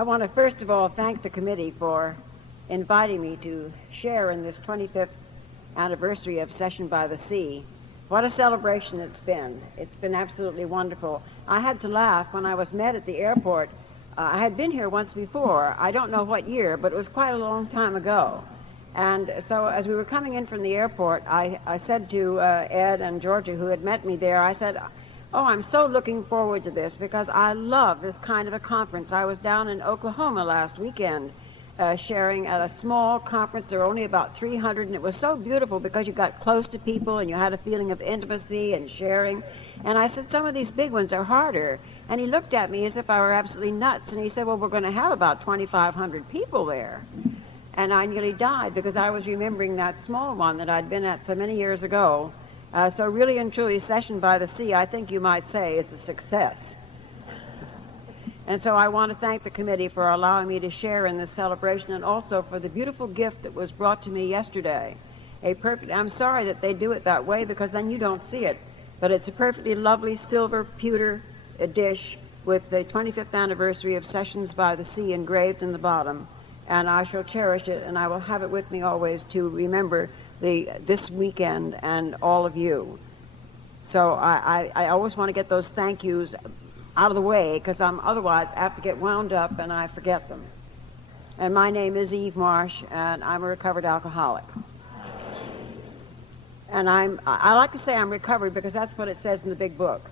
I want to first of all thank the committee for inviting me to share in this 25th anniversary of Session by the Sea. What a celebration it's been. It's been absolutely wonderful. I had to laugh when I was met at the airport. I had been here once before. I don't know what year, but it was quite a long time ago. And so as we were coming in from the airport, I said to Ed and Georgia, who had met me there, I said, "Oh, I'm so looking forward to this because I love this kind of a conference. I was down in Oklahoma last weekend sharing at a small conference. There were only about 300, and it was so beautiful because you got close to people and you had a feeling of intimacy and sharing. And I said, some of these big ones are harder. And he looked at me as if I were absolutely nuts, and he said, well, we're going to have about 2,500 people there. And I nearly died because I was remembering that small one that I'd been at so many years ago. So really and truly, Session by the Sea, I think you might say, is a success. And so I want to thank the committee for allowing me to share in this celebration, and also for the beautiful gift that was brought to me yesterday. I'm sorry that they do it that way because then you don't see it. But it's a perfectly lovely silver pewter dish with the 25th anniversary of Sessions by the Sea engraved in the bottom. And I shall cherish it, and I will have it with me always to remember this weekend and all of you. So I always want to get those thank yous out of the way because otherwise I have to get wound up and I forget them. And my name is Eve Marsh, and I'm a recovered alcoholic. And I like to say I'm recovered because that's what it says in the big book.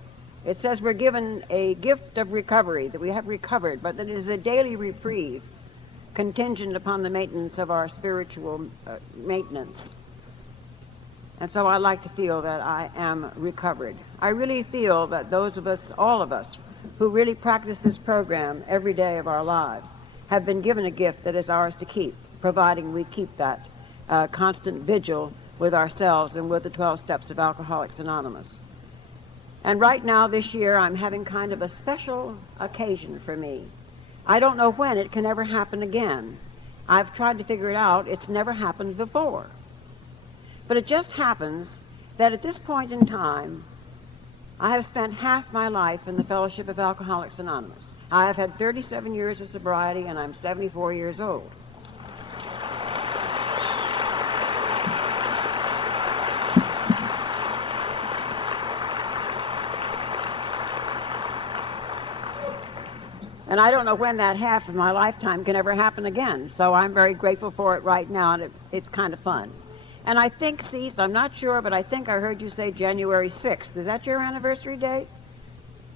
It says we're given a gift of recovery, that we have recovered, but that it is a daily reprieve contingent upon the maintenance of our spiritual maintenance. And so I like to feel that I am recovered. I really feel that those of us, all of us, who really practice this program every day of our lives have been given a gift that is ours to keep, providing we keep that constant vigil with ourselves and with the 12 steps of Alcoholics Anonymous. And right now, this year, I'm having kind of a special occasion for me. I don't know when it can ever happen again. I've tried to figure it out. It's never happened before. But it just happens that at this point in time, I have spent half my life in the Fellowship of Alcoholics Anonymous. I have had 37 years of sobriety, and I'm 74 years old. And I don't know when that half of my lifetime can ever happen again. So I'm very grateful for it right now, and it's kind of fun. And I think, Cease, I'm not sure, but I think I heard you say January 6th. Is that your anniversary date?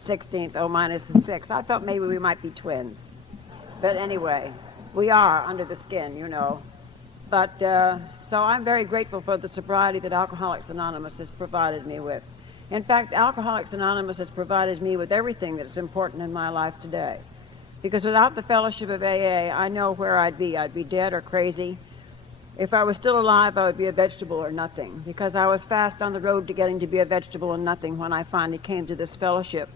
16th. Oh, mine is the 6th. I thought maybe we might be twins. But anyway, we are under the skin, you know. But so I'm very grateful for the sobriety that Alcoholics Anonymous has provided me with. In fact, Alcoholics Anonymous has provided me with everything that's important in my life today. Because without the fellowship of AA, I know where I'd be. I'd be dead or crazy. If I was still alive, I would be a vegetable or nothing. Because I was fast on the road to getting to be a vegetable and nothing when I finally came to this fellowship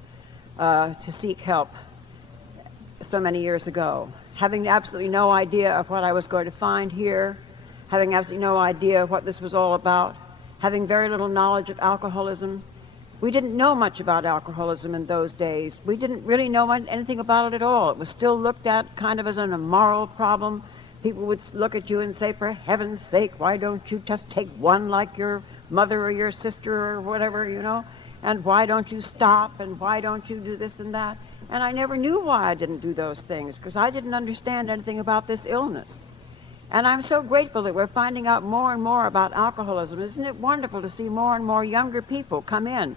to seek help so many years ago. Having absolutely no idea of what I was going to find here, having absolutely no idea what this was all about, having very little knowledge of alcoholism. We didn't know much about alcoholism in those days. We didn't really know anything about it at all. It was still looked at kind of as an immoral problem. People would look at you and say, for heaven's sake, why don't you just take one like your mother or your sister or whatever, you know? And why don't you stop? And why don't you do this and that? And I never knew why I didn't do those things because I didn't understand anything about this illness. And I'm so grateful that we're finding out more and more about alcoholism. Isn't it wonderful to see more and more younger people come in?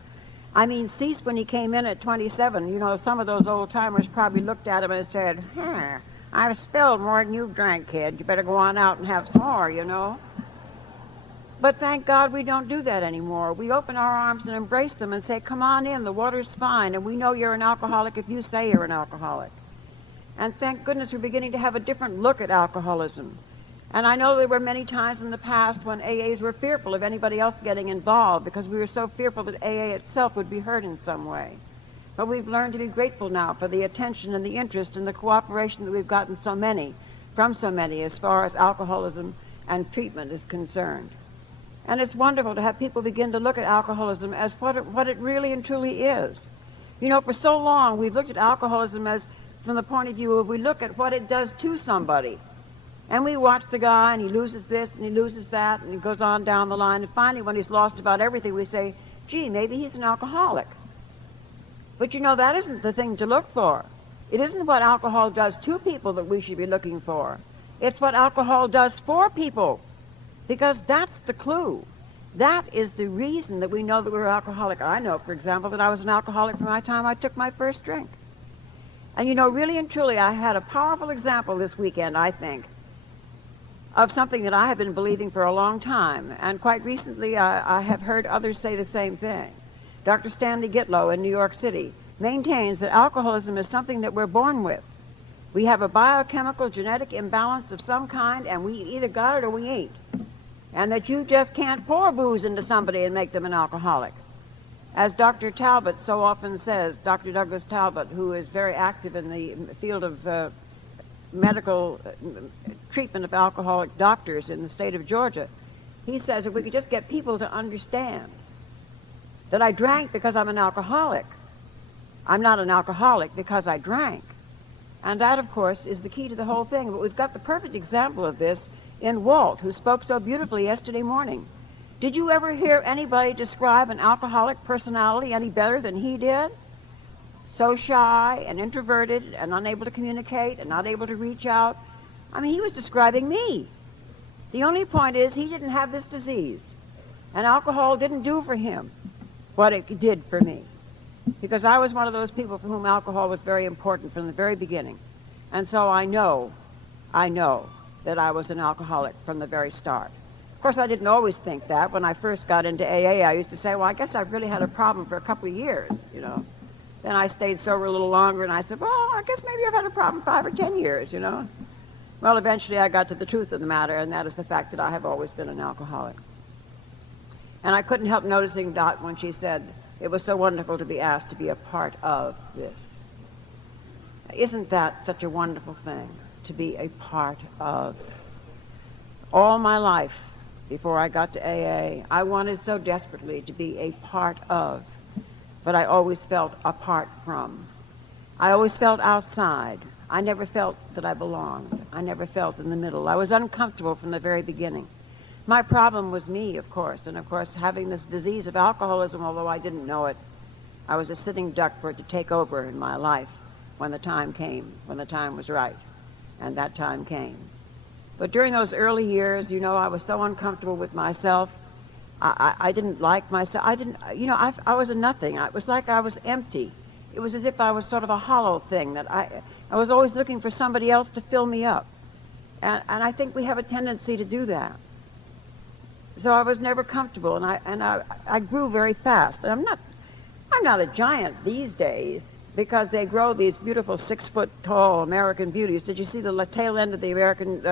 I mean, Cease, when he came in at 27, you know, some of those old-timers probably looked at him and said, I've spilled more than you've drank, kid. You better go on out and have some more, you know. But thank God we don't do that anymore. We open our arms and embrace them and say, come on in, the water's fine, and we know you're an alcoholic if you say you're an alcoholic. And thank goodness we're beginning to have a different look at alcoholism. And I know there were many times in the past when AAs were fearful of anybody else getting involved because we were so fearful that AA itself would be hurt in some way. But we've learned to be grateful now for the attention and the interest and the cooperation that we've gotten from so many as far as alcoholism and treatment is concerned. And it's wonderful to have people begin to look at alcoholism as what it really and truly is. You know, for so long we've looked at alcoholism as from the point of view of we look at what it does to somebody. And we watch the guy, and he loses this, and he loses that, and he goes on down the line. And finally, when he's lost about everything, we say, gee, maybe he's an alcoholic. But you know, that isn't the thing to look for. It isn't what alcohol does to people that we should be looking for. It's what alcohol does for people, because that's the clue. That is the reason that we know that we're alcoholic. I know, for example, that I was an alcoholic from the time I took my first drink. And you know, really and truly, I had a powerful example this weekend, I think, of something that I have been believing for a long time. And quite recently, I have heard others say the same thing. Dr. Stanley Gitlow in New York City maintains that alcoholism is something that we're born with. We have a biochemical genetic imbalance of some kind, and we either got it or we ain't. And that you just can't pour booze into somebody and make them an alcoholic. As Dr. Talbot so often says, Dr. Douglas Talbot, who is very active in the field of medical treatment of alcoholic doctors in the state of Georgia, he says if we could just get people to understand that I drank because I'm an alcoholic. I'm not an alcoholic because I drank. And that, of course, is the key to the whole thing. But we've got the perfect example of this in Walt, who spoke so beautifully yesterday morning. Did you ever hear anybody describe an alcoholic personality any better than he did? So shy and introverted and unable to communicate and not able to reach out. I mean, he was describing me. The only point is he didn't have this disease. And alcohol didn't do for him what it did for me. Because I was one of those people for whom alcohol was very important from the very beginning. And so I know that I was an alcoholic from the very start. Of course, I didn't always think that. When I first got into AA, I used to say, well, I guess I've really had a problem for a couple of years, you know. Then I stayed sober a little longer, and I said, well, I guess maybe I've had a problem 5 or 10 years, you know. Well, eventually I got to the truth of the matter, and that is the fact that I have always been an alcoholic. And I couldn't help noticing Dot when she said, it was so wonderful to be asked to be a part of this. Isn't that such a wonderful thing, to be a part of? All my life, before I got to AA, I wanted so desperately to be a part of, but I always felt apart from. I always felt outside. I never felt that I belonged. I never felt in the middle. I was uncomfortable from the very beginning. My problem was me, of course, and of course having this disease of alcoholism, although I didn't know it, I was a sitting duck for it to take over in my life when the time came, when the time was right, and that time came. But during those early years, you know, I was so uncomfortable with myself. I didn't like myself. I was a nothing. It was like I was empty. It was as if I was sort of a hollow thing, that I was always looking for somebody else to fill me up. And I think we have a tendency to do that. So I was never comfortable, and I grew very fast. And I'm not a giant these days, because they grow these beautiful 6-foot-tall American beauties. Did you see the tail end of the American,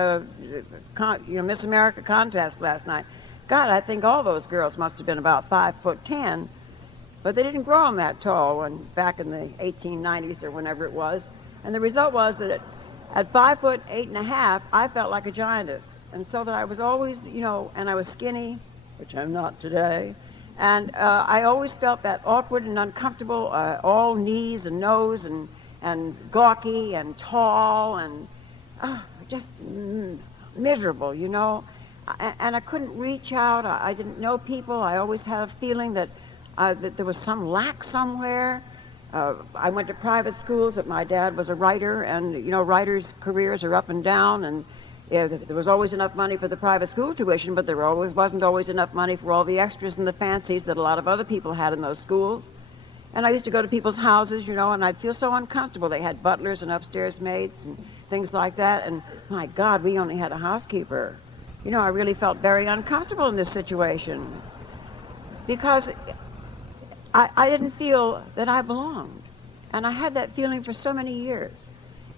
Miss America contest last night? God, I think all those girls must have been about 5'10", but they didn't grow them that tall back in the 1890s or whenever it was. And the result was that at 5'8½", I felt like a giantess. And so that I was always, and I was skinny, which I'm not today. And I always felt that awkward and uncomfortable, all knees and nose and gawky and tall and just miserable, And I couldn't reach out. I didn't know people. I always had a feeling that there was some lack somewhere. I went to private schools, but my dad was a writer, and, writers' careers are up and down, and there was always enough money for the private school tuition, but there wasn't always enough money for all the extras and the fancies that a lot of other people had in those schools. And I used to go to people's houses, and I'd feel so uncomfortable. They had butlers and upstairs maids and things like that, and my God, we only had a housekeeper. I really felt very uncomfortable in this situation because I didn't feel that I belonged. And I had that feeling for so many years.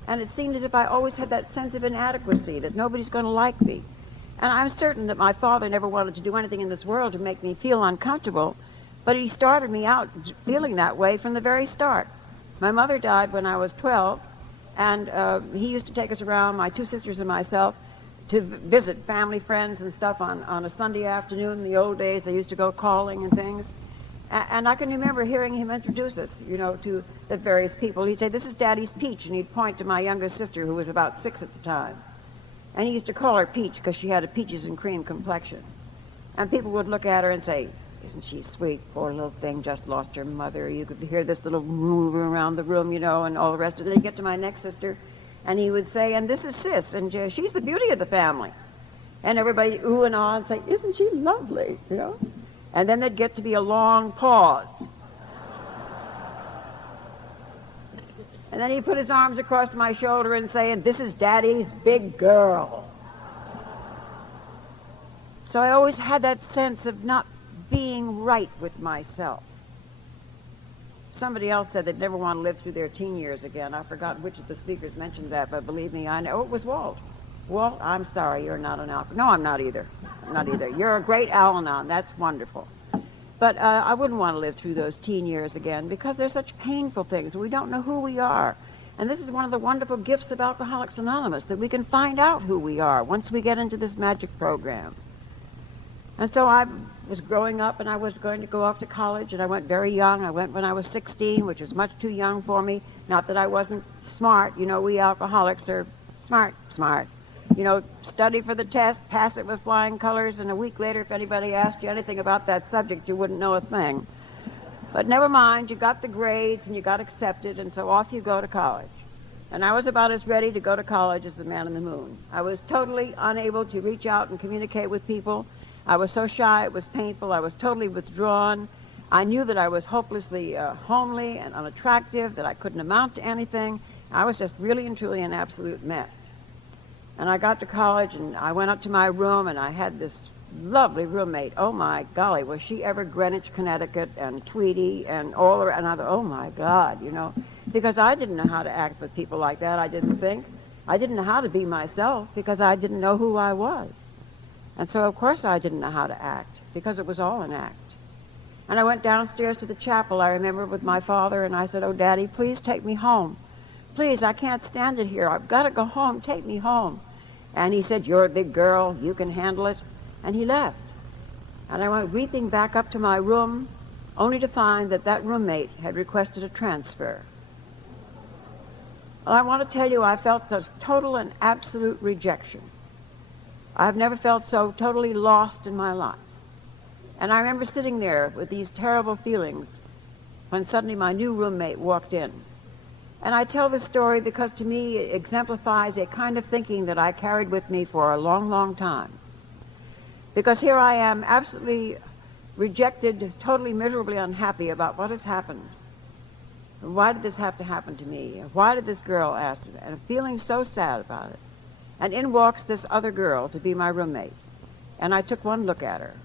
And it seemed as if I always had that sense of inadequacy, that nobody's going to like me. And I'm certain that my father never wanted to do anything in this world to make me feel uncomfortable, but he started me out feeling that way from the very start. My mother died when I was 12, and he used to take us around, my 2 sisters and myself, to visit family, friends, and stuff on a Sunday afternoon. In the old days, they used to go calling and things. And I can remember hearing him introduce us, to the various people. He'd say, "This is Daddy's Peach," and he'd point to my youngest sister, who was about 6 at the time. And he used to call her Peach because she had a peaches and cream complexion. And people would look at her and say, "Isn't she sweet? Poor little thing, just lost her mother." You could hear this little move around the room, and all the rest of it. Then he'd get to my next sister, and he would say, "And this is Sis, and she's the beauty of the family." And everybody ooh and ah and say, "Isn't she lovely?" And then there'd get to be a long pause. And then he'd put his arms across my shoulder and say, "And this is Daddy's big girl." So I always had that sense of not being right with myself. Somebody else said they'd never want to live through their teen years again. I forgot which of the speakers mentioned that, but believe me, I know. Oh, it was Walt. Walt, I'm sorry, you're not an Al. No, I'm not either. I'm not either. You're a great Al-Anon. That's wonderful. But I wouldn't want to live through those teen years again because they're such painful things. We don't know who we are. And this is one of the wonderful gifts of Alcoholics Anonymous, that we can find out who we are once we get into this magic program. And so I was growing up, and I was going to go off to college, and I went very young. I went when I was 16, which is much too young for me. Not that I wasn't smart. We alcoholics are smart. Study for the test, pass it with flying colors, and a week later, if anybody asked you anything about that subject, you wouldn't know a thing. But never mind, you got the grades, and you got accepted, and so off you go to college. And I was about as ready to go to college as the man in the moon. I was totally unable to reach out and communicate with people. I was so shy, it was painful. I was totally withdrawn. I knew that I was hopelessly homely and unattractive, that I couldn't amount to anything. I was just really and truly an absolute mess. And I got to college, and I went up to my room, and I had this lovely roommate. Oh, my golly, was she ever Greenwich, Connecticut, and Tweety, and all around. And I thought, oh, my God, because I didn't know how to act with people like that, I didn't think. I didn't know how to be myself because I didn't know who I was. And so, of course, I didn't know how to act because it was all an act. And I went downstairs to the chapel, I remember, with my father, and I said, "Oh, Daddy, please take me home. Please, I can't stand it here. I've got to go home. Take me home." And he said, "You're a big girl. You can handle it." And he left. And I went weeping back up to my room, only to find that that roommate had requested a transfer. Well, I want to tell you, I felt such total and absolute rejection. I've never felt so totally lost in my life. And I remember sitting there with these terrible feelings when suddenly my new roommate walked in. And I tell this story because to me it exemplifies a kind of thinking that I carried with me for a long, long time. Because here I am, absolutely rejected, totally miserably unhappy about what has happened. Why did this have to happen to me? Why did this girl ask me that? And feeling so sad about it. And in walks this other girl to be my roommate. And I took one look at her.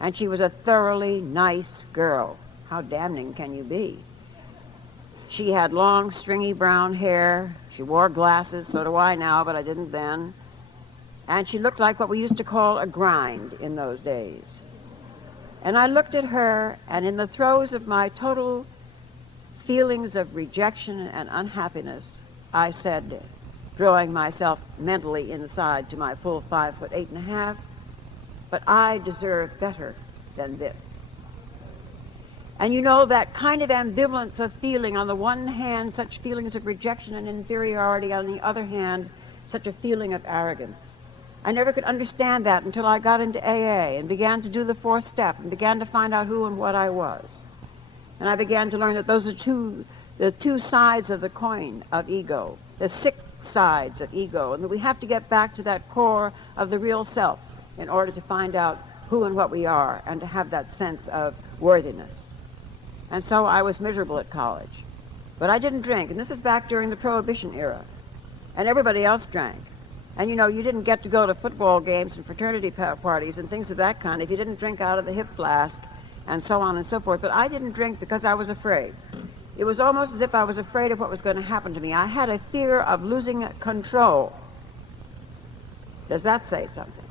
And she was a thoroughly nice girl. How damning can you be? She had long, stringy brown hair. She wore glasses. So do I now, but I didn't then. And she looked like what we used to call a grind in those days. And I looked at her, and in the throes of my total feelings of rejection and unhappiness, I said, drawing myself mentally inside to my full 5'8½", "But I deserve better than this." And that kind of ambivalence of feeling, on the one hand, such feelings of rejection and inferiority, on the other hand, such a feeling of arrogance. I never could understand that until I got into AA and began to do the 4th step and began to find out who and what I was. And I began to learn that those are the two sides of the coin of ego, the 6 sides of ego, and that we have to get back to that core of the real self in order to find out who and what we are and to have that sense of worthiness. And so I was miserable at college. But I didn't drink, and this is back during the Prohibition era. And everybody else drank. And you didn't get to go to football games and fraternity parties and things of that kind if you didn't drink out of the hip flask and so on and so forth. But I didn't drink because I was afraid. It was almost as if I was afraid of what was going to happen to me. I had a fear of losing control. Does that say something?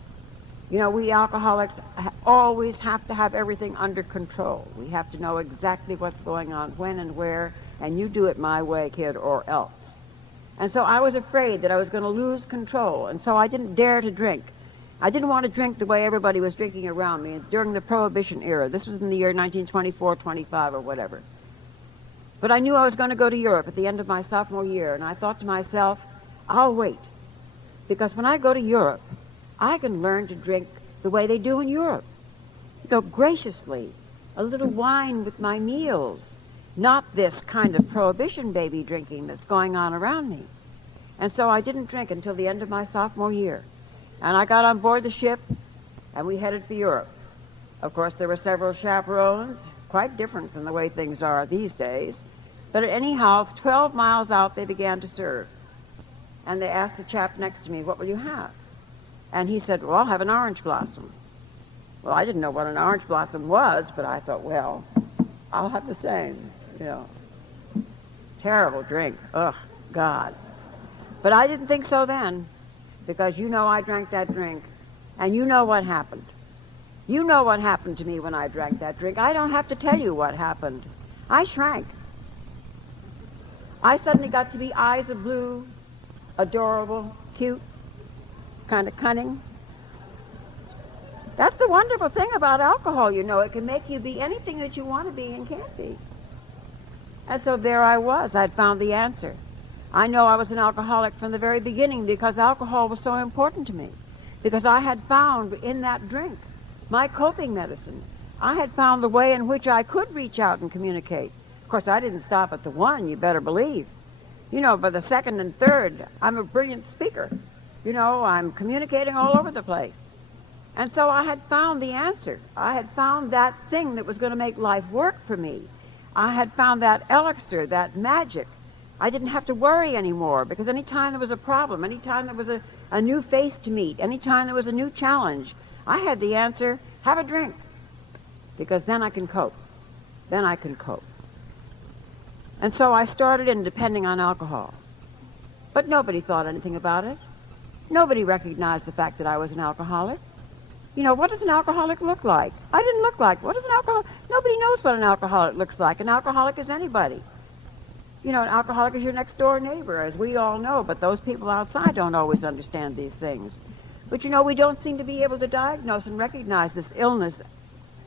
We alcoholics always have to have everything under control. We have to know exactly what's going on, when and where, and you do it my way, kid, or else. And so I was afraid that I was going to lose control, and so I didn't dare to drink. I didn't want to drink the way everybody was drinking around me during the Prohibition era. This was in the year 1924, 25, or whatever. But I knew I was going to go to Europe at the end of my sophomore year, and I thought to myself, I'll wait. Because when I go to Europe, I can learn to drink the way they do in Europe. Graciously, a little wine with my meals, not this kind of Prohibition baby drinking that's going on around me. And so I didn't drink until the end of my sophomore year. And I got on board the ship, and we headed for Europe. Of course, there were several chaperones, quite different from the way things are these days. But anyhow, 12 miles out, they began to serve. And they asked the chap next to me, what will you have? And he said, well, I'll have an orange blossom. Well, I didn't know what an orange blossom was, but I thought, well, I'll have the same, Terrible drink. Ugh, God. But I didn't think so then, because I drank that drink, and you know what happened. You know what happened to me when I drank that drink. I don't have to tell you what happened. I shrank. I suddenly got to be eyes of blue, adorable, cute, kind of cunning. That's the wonderful thing about alcohol, It can make you be anything that you want to be and can't be. And so there I was. I'd found the answer. I know I was an alcoholic from the very beginning because alcohol was so important to me. Because I had found in that drink my coping medicine. I had found the way in which I could reach out and communicate. Of course, I didn't stop at the one, you better believe. By the second and third, I'm a brilliant speaker. I'm communicating all over the place. And so I had found the answer. I had found that thing that was going to make life work for me. I had found that elixir, that magic. I didn't have to worry anymore because any time there was a problem, any time there was a new face to meet, any time there was a new challenge, I had the answer, have a drink. Because then I can cope. Then I can cope. And so I started in depending on alcohol. But nobody thought anything about it. Nobody recognized the fact that I was an alcoholic. What does an alcoholic look like? I didn't look like. What is an alcoholic? Nobody knows what an alcoholic looks like. An alcoholic is anybody. An alcoholic is your next door neighbor, as we all know, but those people outside don't always understand these things. But we don't seem to be able to diagnose and recognize this illness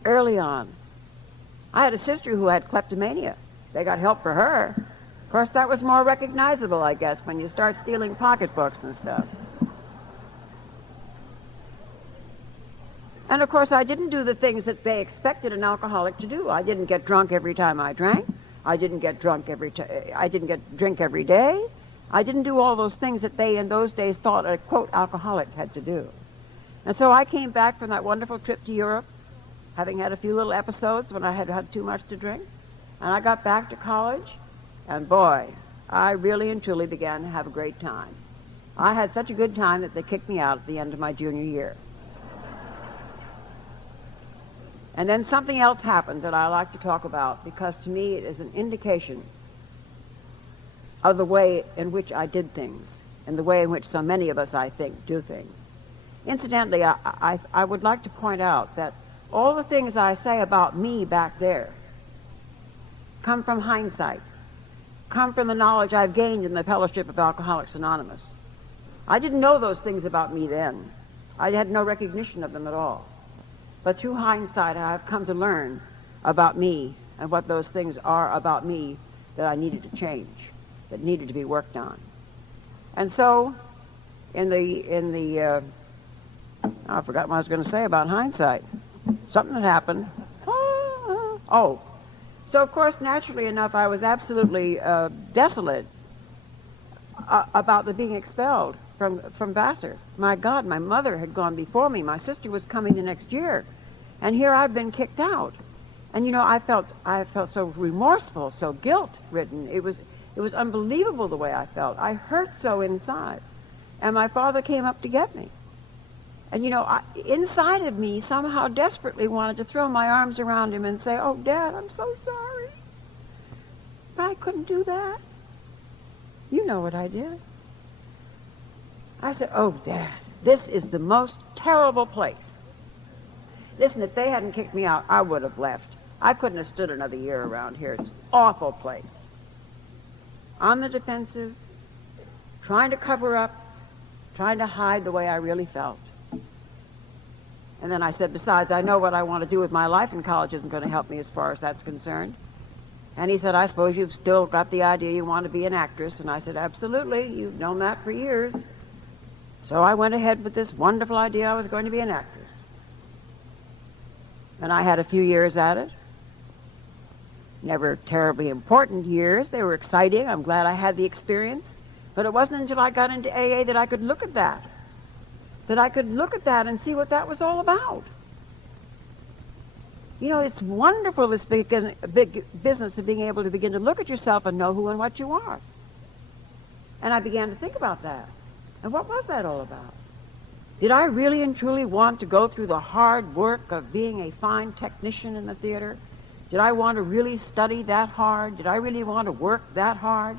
early on. I had a sister who had kleptomania. They got help for her. Of course, that was more recognizable, I guess, when you start stealing pocketbooks and stuff. And of course, I didn't do the things that they expected an alcoholic to do. I didn't get drunk every time I drank. I didn't drink every day. I didn't do all those things that they in those days thought a, quote, alcoholic had to do. And so I came back from that wonderful trip to Europe, having had a few little episodes when I had had too much to drink. And I got back to college, and boy, I really and truly began to have a great time. I had such a good time that they kicked me out at the end of my junior year. And then something else happened that I like to talk about because to me it is an indication of the way in which I did things and the way in which so many of us, I think, do things. Incidentally, I would like to point out that all the things I say about me back there come from hindsight, come from the knowledge I've gained in the Fellowship of Alcoholics Anonymous. I didn't know those things about me then. I had no recognition of them at all. But through hindsight, I have come to learn about me and what those things are about me that I needed to change, that needed to be worked on. And so, I forgot what I was going to say about hindsight. Something had happened. So of course, naturally enough, I was absolutely desolate about the being expelled from Vassar. My God, my mother had gone before me. My sister was coming the next year. And here I've been kicked out. And I felt so remorseful, so guilt-ridden. It was unbelievable the way I felt. I hurt so inside. And my father came up to get me. And inside of me somehow desperately wanted to throw my arms around him and say, "Oh, Dad, I'm so sorry. But I couldn't do that. You know what I did." I said, "Oh, Dad, this is the most terrible place. Listen, if they hadn't kicked me out, I would have left. I couldn't have stood another year around here. It's an awful place. On the defensive, trying to cover up, trying to hide the way I really felt. And then I said, besides, I know what I want to do with my life, and college isn't going to help me as far as that's concerned. And he said, I suppose you've still got the idea you want to be an actress. And I said, absolutely. You've known that for years. So I went ahead with this wonderful idea I was going to be an actress. And I had a few years at it. Never terribly important years. They were exciting. I'm glad I had the experience. But it wasn't until I got into AA that I could look at that. That I could look at that and see what that was all about. You know, it's big business of being able to begin to look at yourself and know who and what you are. And I began to think about that. And what was that all about? Did I really and truly want to go through the hard work of being a fine technician in the theater? Did I want to really study that hard? Did I really want to work that hard?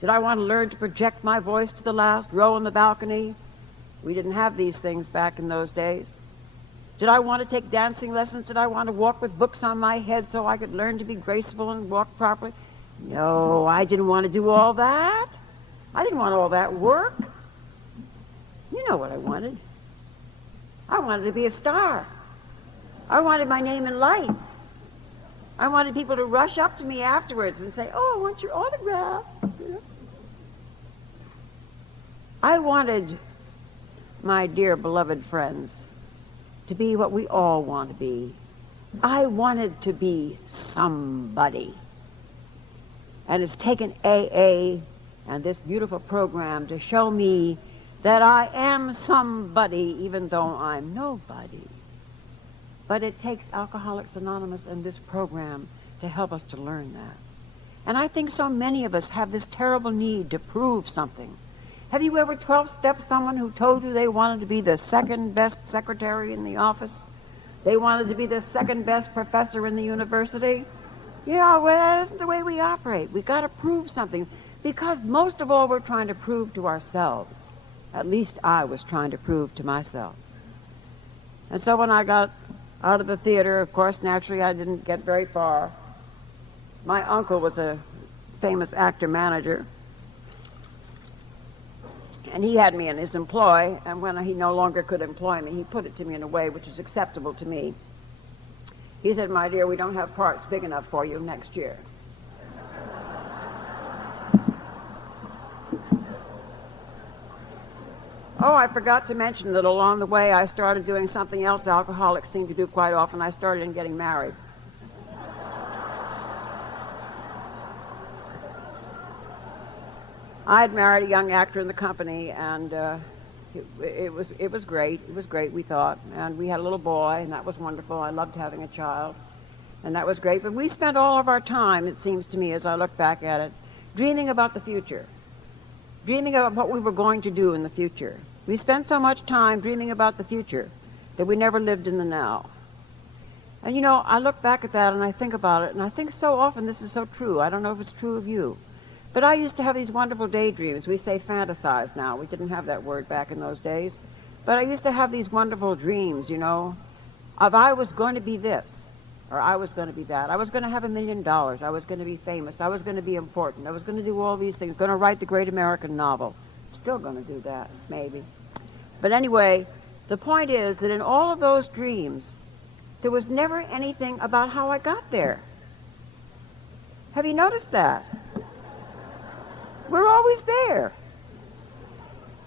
Did I want to learn to project my voice to the last row on the balcony? We didn't have these things back in those days. Did I want to take dancing lessons? Did I want to walk with books on my head so I could learn to be graceful and walk properly? No, I didn't want to do all that. I didn't want all that work. You know what I wanted. I wanted to be a star. I wanted my name in lights. I wanted people to rush up to me afterwards and say, oh, I want your autograph. I wanted my dear beloved friends to be what we all want to be. I wanted to be somebody. And it's taken AA and this beautiful program to show me that I am somebody even though I'm nobody. But it takes Alcoholics Anonymous and this program to help us to learn that. And I think so many of us have this terrible need to prove something. Have you ever 12-stepped someone who told you they wanted to be the second best secretary in the office? They wanted to be the second best professor in the university? You know, well, that isn't the way we operate. We've got to prove something. Because most of all, we're trying to prove to ourselves. At least I was trying to prove to myself. And so when I got out of the theater, of course, naturally, I didn't get very far. My uncle was a famous actor-manager. And he had me in his employ, and when he no longer could employ me, he put it to me in a way which is acceptable to me. He said, my dear, we don't have parts big enough for you next year. Oh, I forgot to mention that along the way I started doing something else alcoholics seem to do quite often. I started in getting married. I had married a young actor in the company, and it was great. It was great, we thought. And we had a little boy, and that was wonderful. I loved having a child, and that was great. But we spent all of our time, it seems to me, as I look back at it, dreaming about the future, dreaming about what we were going to do in the future. We spent so much time dreaming about the future that we never lived in the now. And, you know, I look back at that, and I think about it, and I think so often this is so true. I don't know if it's true of you. But I used to have these wonderful daydreams. We say fantasize now. We didn't have that word back in those days. But I used to have these wonderful dreams, you know, of I was going to be this, or I was going to be that. I was going to have $1 million. I was going to be famous. I was going to be important. I was going to do all these things. Going to write the great American novel. I'm still going to do that, maybe. But anyway, the point is that in all of those dreams, there was never anything about how I got there. Have you noticed that? We're always there.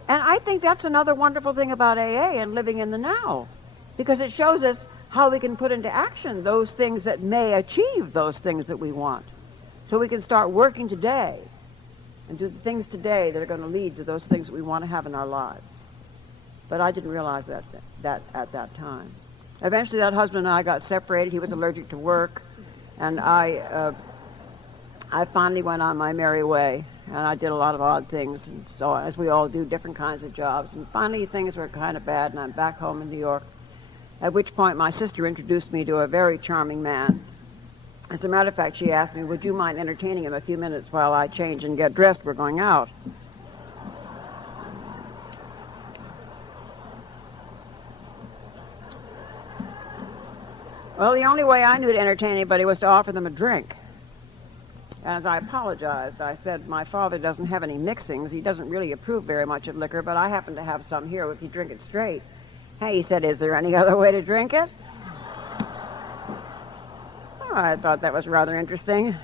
And I think that's another wonderful thing about AA and living in the now, because it shows us how we can put into action those things that may achieve those things that we want. So we can start working today and do the things today that are going to lead to those things that we want to have in our lives. But I didn't realize that at that time. Eventually that husband and I got separated. He was allergic to work, and I finally went on my merry way. And I did a lot of odd things, and so as we all do, different kinds of jobs. And finally things were kind of bad, and I'm back home in New York, at which point my sister introduced me to a very charming man. As a matter of fact, she asked me, would you mind entertaining him a few minutes while I change and get dressed? We're going out. Well, the only way I knew to entertain anybody was to offer them a drink. As I apologized, I said, my father doesn't have any mixings. He doesn't really approve very much of liquor, but I happen to have some here if you drink it straight. Hey, he said, is there any other way to drink it? Oh, I thought that was rather interesting.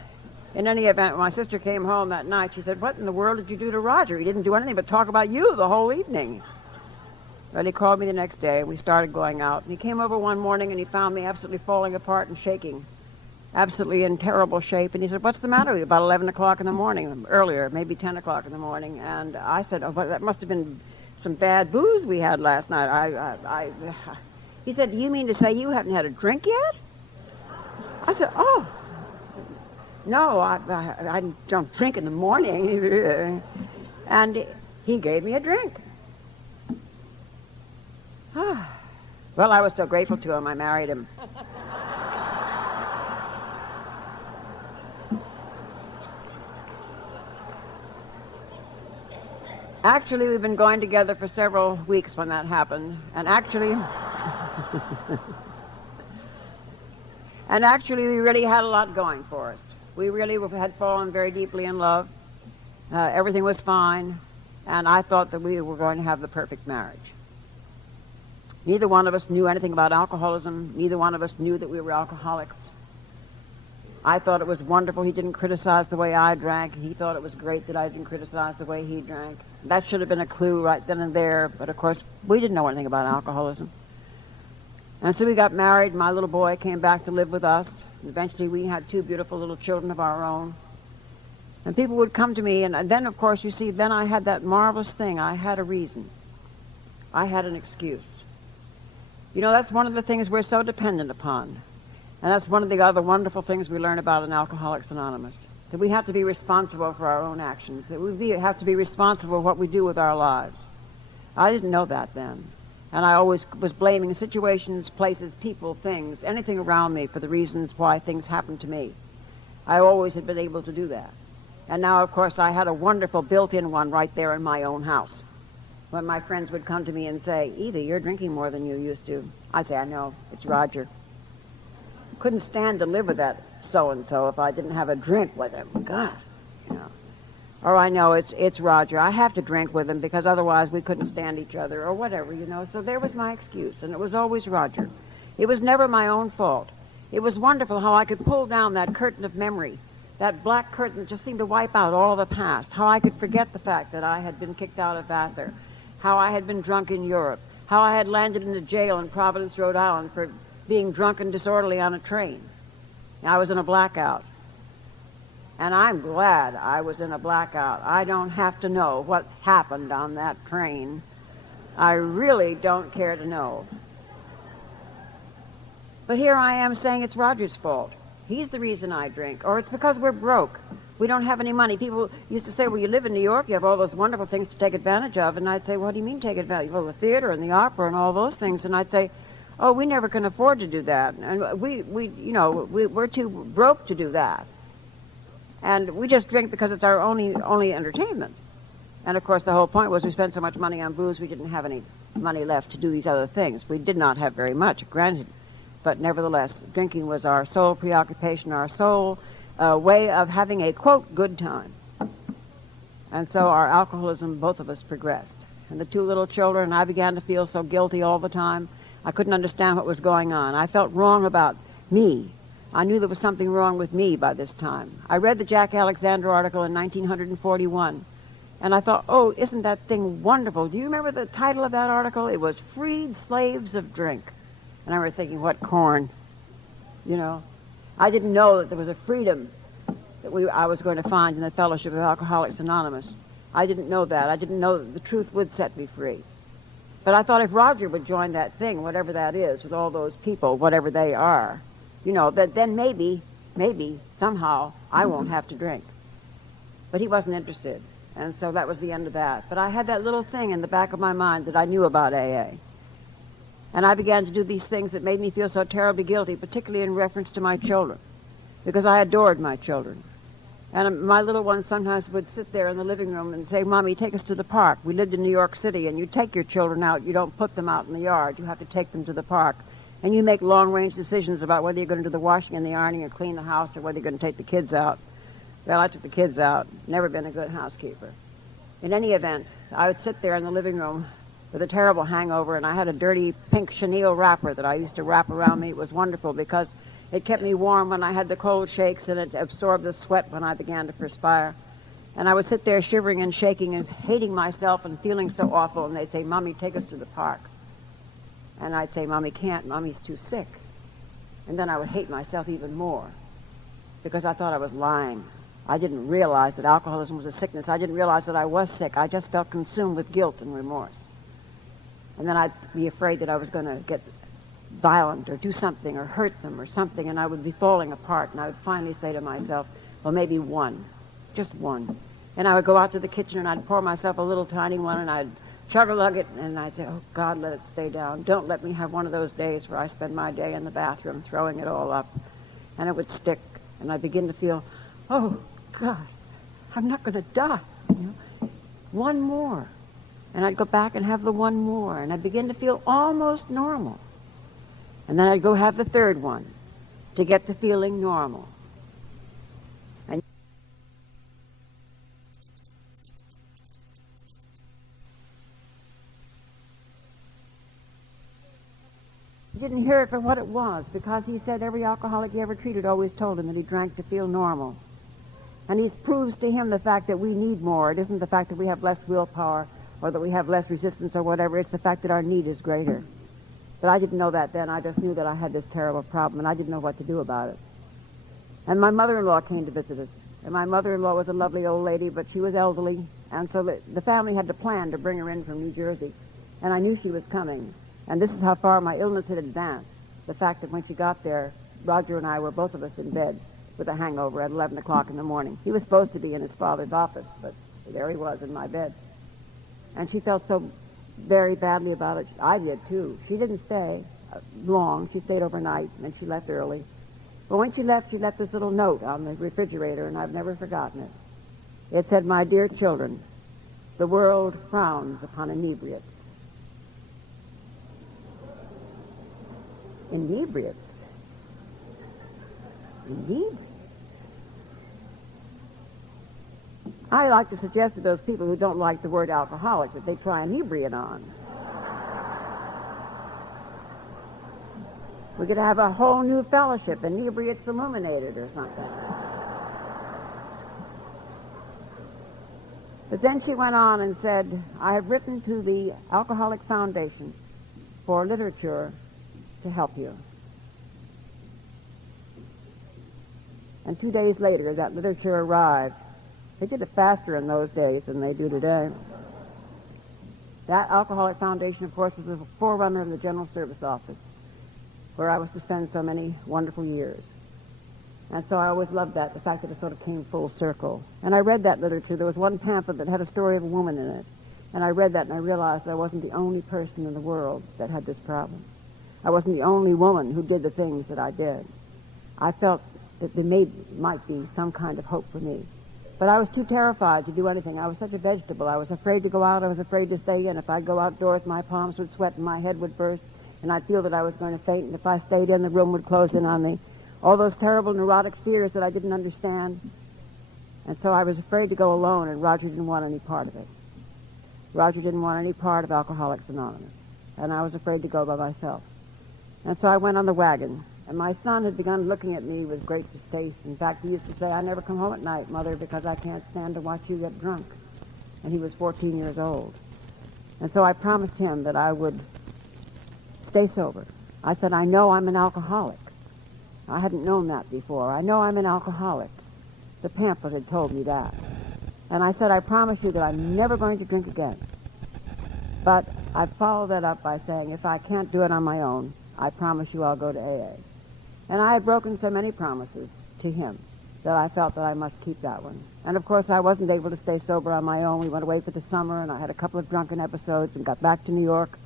In any event, when my sister came home that night, she said, what in the world did you do to Roger? He didn't do anything but talk about you the whole evening. But he called me the next day, and we started going out. And he came over one morning, and he found me absolutely falling apart and shaking, absolutely in terrible shape. And he said, what's the matter with you? About 11 o'clock in the morning, earlier, maybe 10 o'clock in the morning. And I said, oh, but that must have been some bad booze we had last night. He said, do you mean to say you haven't had a drink yet? I said, oh, no, I don't drink in the morning. And he gave me a drink. Well, I was so grateful to him, I married him. Actually, we've been going together for several weeks when that happened. And actually, we really had a lot going for us. We really had fallen very deeply in love. Everything was fine. And I thought that we were going to have the perfect marriage. Neither one of us knew anything about alcoholism. Neither one of us knew that we were alcoholics. I thought it was wonderful he didn't criticize the way I drank. He thought it was great that I didn't criticize the way he drank. That should have been a clue right then and there. But, of course, we didn't know anything about alcoholism. And so we got married. My little boy came back to live with us. Eventually, we had 2 beautiful little children of our own. And people would come to me. And then, of course, you see, then I had that marvelous thing. I had a reason. I had an excuse. You know, that's one of the things we're so dependent upon. And that's one of the other wonderful things we learn about in Alcoholics Anonymous, that we have to be responsible for our own actions, that we have to be responsible for what we do with our lives. I didn't know that then. And I always was blaming situations, places, people, things, anything around me for the reasons why things happened to me. I always had been able to do that. And now, of course, I had a wonderful built-in one right there in my own house. When my friends would come to me and say, Evie, you're drinking more than you used to. I'd say, I know, it's Roger. Couldn't stand to live with that so-and-so if I didn't have a drink with him. God, you know. Or I know it's Roger. I have to drink with him because otherwise we couldn't stand each other or whatever, you know. So there was my excuse, and it was always Roger. It was never my own fault. It was wonderful how I could pull down that curtain of memory, that black curtain that just seemed to wipe out all of the past, how I could forget the fact that I had been kicked out of Vassar, how I had been drunk in Europe, how I had landed in a jail in Providence, Rhode Island for being drunk and disorderly on a train. I was in a blackout. And I'm glad I was in a blackout. I don't have to know what happened on that train. I really don't care to know. But here I am saying it's Roger's fault. He's the reason I drink. Or it's because we're broke. We don't have any money. People used to say, well, you live in New York, you have all those wonderful things to take advantage of. And I'd say, what do you mean take advantage? Well, the theater and the opera and all those things. And I'd say, oh, we never can afford to do that. And we're too broke to do that. And we just drink because it's our only entertainment. And, of course, the whole point was we spent so much money on booze, we didn't have any money left to do these other things. We did not have very much, granted. But nevertheless, drinking was our sole preoccupation, our sole way of having a, quote, good time. And so our alcoholism, both of us, progressed. And the 2 little children, I began to feel so guilty all the time. I couldn't understand what was going on. I felt wrong about me. I knew there was something wrong with me by this time. I read the Jack Alexander article in 1941, and I thought, oh, isn't that thing wonderful? Do you remember the title of that article? It was Freed Slaves of Drink. And I remember thinking, what corn? You know, I didn't know that there was a freedom that I was going to find in the Fellowship of Alcoholics Anonymous. I didn't know that. I didn't know that the truth would set me free. But I thought if Roger would join that thing, whatever that is, with all those people, whatever they are, you know, that then maybe, somehow, I won't have to drink. But he wasn't interested, and so that was the end of that. But I had that little thing in the back of my mind that I knew about AA. And I began to do these things that made me feel so terribly guilty, particularly in reference to my children, because I adored my children. And my little one sometimes would sit there in the living room and say, Mommy, take us to the park. We lived in New York City, and you take your children out. You don't put them out in the yard. You have to take them to the park. And you make long-range decisions about whether you're going to do the washing and the ironing or clean the house or whether you're going to take the kids out. Well, I took the kids out. Never been a good housekeeper. In any event, I would sit there in the living room with a terrible hangover, and I had a dirty pink chenille wrapper that I used to wrap around me. It was wonderful because it kept me warm when I had the cold shakes, and it absorbed the sweat when I began to perspire. And I would sit there shivering and shaking and hating myself and feeling so awful, and they'd say, "Mommy, take us to the park." And I'd say, "Mommy can't, Mommy's too sick." And then I would hate myself even more because I thought I was lying. I didn't realize that alcoholism was a sickness. I didn't realize that I was sick. I just felt consumed with guilt and remorse. And then I'd be afraid that I was going to get violent or do something or hurt them or something, and I would be falling apart. And I would finally say to myself, well, maybe one, just one. And I would go out to the kitchen and I'd pour myself a little tiny one and I'd chug-a-lug it, and I'd say, oh, God, let it stay down. Don't let me have one of those days where I spend my day in the bathroom throwing it all up. And it would stick, and I'd begin to feel, oh, God, I'm not going to die. You know? One more. And I'd go back and have the one more, and I'd begin to feel almost normal. And then I'd go have the third one to get to feeling normal. And he didn't hear it for what it was, because he said every alcoholic he ever treated always told him that he drank to feel normal. And he proves to him the fact that we need more. It isn't the fact that we have less willpower or that we have less resistance or whatever. It's the fact that our need is greater. But I didn't know that then. I just knew that I had this terrible problem, and I didn't know what to do about it. And my mother-in-law came to visit us. And my mother-in-law was a lovely old lady, but she was elderly. And so the family had to plan to bring her in from New Jersey. And I knew she was coming. And this is how far my illness had advanced. The fact that when she got there, Roger and I were both of us in bed with a hangover at 11 o'clock in the morning. He was supposed to be in his father's office, but there he was in my bed. And she felt so very badly about it. I did, too. She didn't stay long. She stayed overnight, and then she left early. But when she left this little note on the refrigerator, and I've never forgotten it. It said, "My dear children, the world frowns upon inebriates." Inebriates? Inebriates? I like to suggest to those people who don't like the word alcoholic that they try inebriate on. We could have a whole new fellowship, inebriates illuminated or something. But then she went on and said, I have written to the Alcoholic Foundation for literature to help you. And 2 days later, that literature arrived. They did it faster in those days than they do today. That Alcoholic Foundation, of course, was the forerunner of the General Service Office, where I was to spend so many wonderful years. And so I always loved that, the fact that it sort of came full circle. And I read that literature. There was one pamphlet that had a story of a woman in it. And I read that and I realized I wasn't the only person in the world that had this problem. I wasn't the only woman who did the things that I did. I felt that there might be some kind of hope for me. But I was too terrified to do anything. I was such a vegetable. I was afraid to go out. I was afraid to stay in. If I'd go outdoors, my palms would sweat and my head would burst, and I'd feel that I was going to faint. And if I stayed in, the room would close in on me. All those terrible neurotic fears that I didn't understand. And so I was afraid to go alone, and Roger didn't want any part of it. Roger didn't want any part of Alcoholics Anonymous, and I was afraid to go by myself. And so I went on the wagon. And my son had begun looking at me with great distaste. In fact, he used to say, I never come home at night, Mother, because I can't stand to watch you get drunk. And he was 14 years old. And so I promised him that I would stay sober. I said, I know I'm an alcoholic. I hadn't known that before. I know I'm an alcoholic. The pamphlet had told me that. And I said, I promise you that I'm never going to drink again. But I followed that up by saying, if I can't do it on my own, I promise you I'll go to AA. And I had broken so many promises to him that I felt that I must keep that one. And, of course, I wasn't able to stay sober on my own. We went away for the summer, and I had a couple of drunken episodes and got back to New York.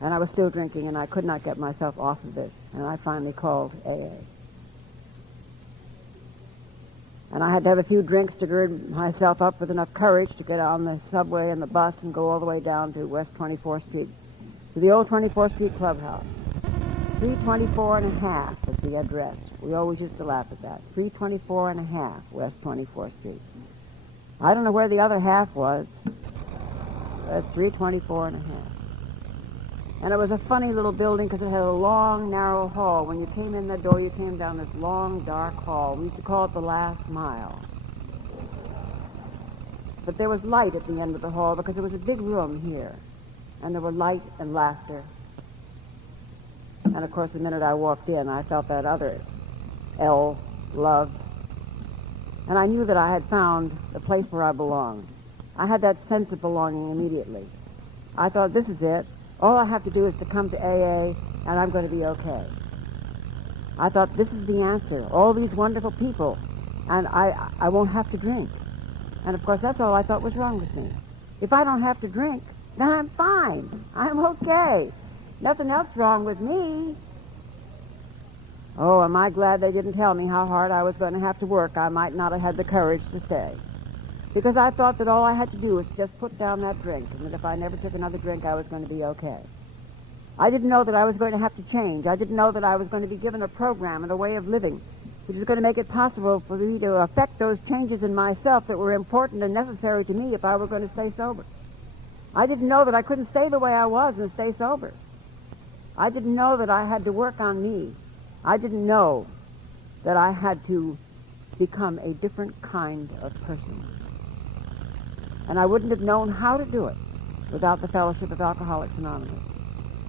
And I was still drinking, and I could not get myself off of it. And I finally called AA. And I had to have a few drinks to gird myself up with enough courage to get on the subway and the bus and go all the way down to West 24th Street, to the old 24th Street Clubhouse. 324 and a half is the address. We always used to laugh at that. 324 and a half West 24th Street. I don't know where the other half was. That's 324 and a half. And it was a funny little building because it had a long, narrow hall. When you came in that door, you came down this long, dark hall. We used to call it the last mile. But there was light at the end of the hall because it was a big room here. And there were light and laughter. And, of course, the minute I walked in, I felt that other L, love. And I knew that I had found the place where I belonged. I had that sense of belonging immediately. I thought, this is it. All I have to do is to come to AA, and I'm going to be okay. I thought, this is the answer. All these wonderful people, and I won't have to drink. And, of course, that's all I thought was wrong with me. If I don't have to drink, then I'm fine. I'm okay. Nothing else wrong with me. Oh, am I glad they didn't tell me how hard I was going to have to work. I might not have had the courage to stay. Because I thought that all I had to do was just put down that drink, and that if I never took another drink, I was going to be okay. I didn't know that I was going to have to change. I didn't know that I was going to be given a program and a way of living which is going to make it possible for me to affect those changes in myself that were important and necessary to me if I were going to stay sober. I didn't know that I couldn't stay the way I was and stay sober. I didn't know that I had to work on me. I didn't know that I had to become a different kind of person. And I wouldn't have known how to do it without the Fellowship of Alcoholics Anonymous.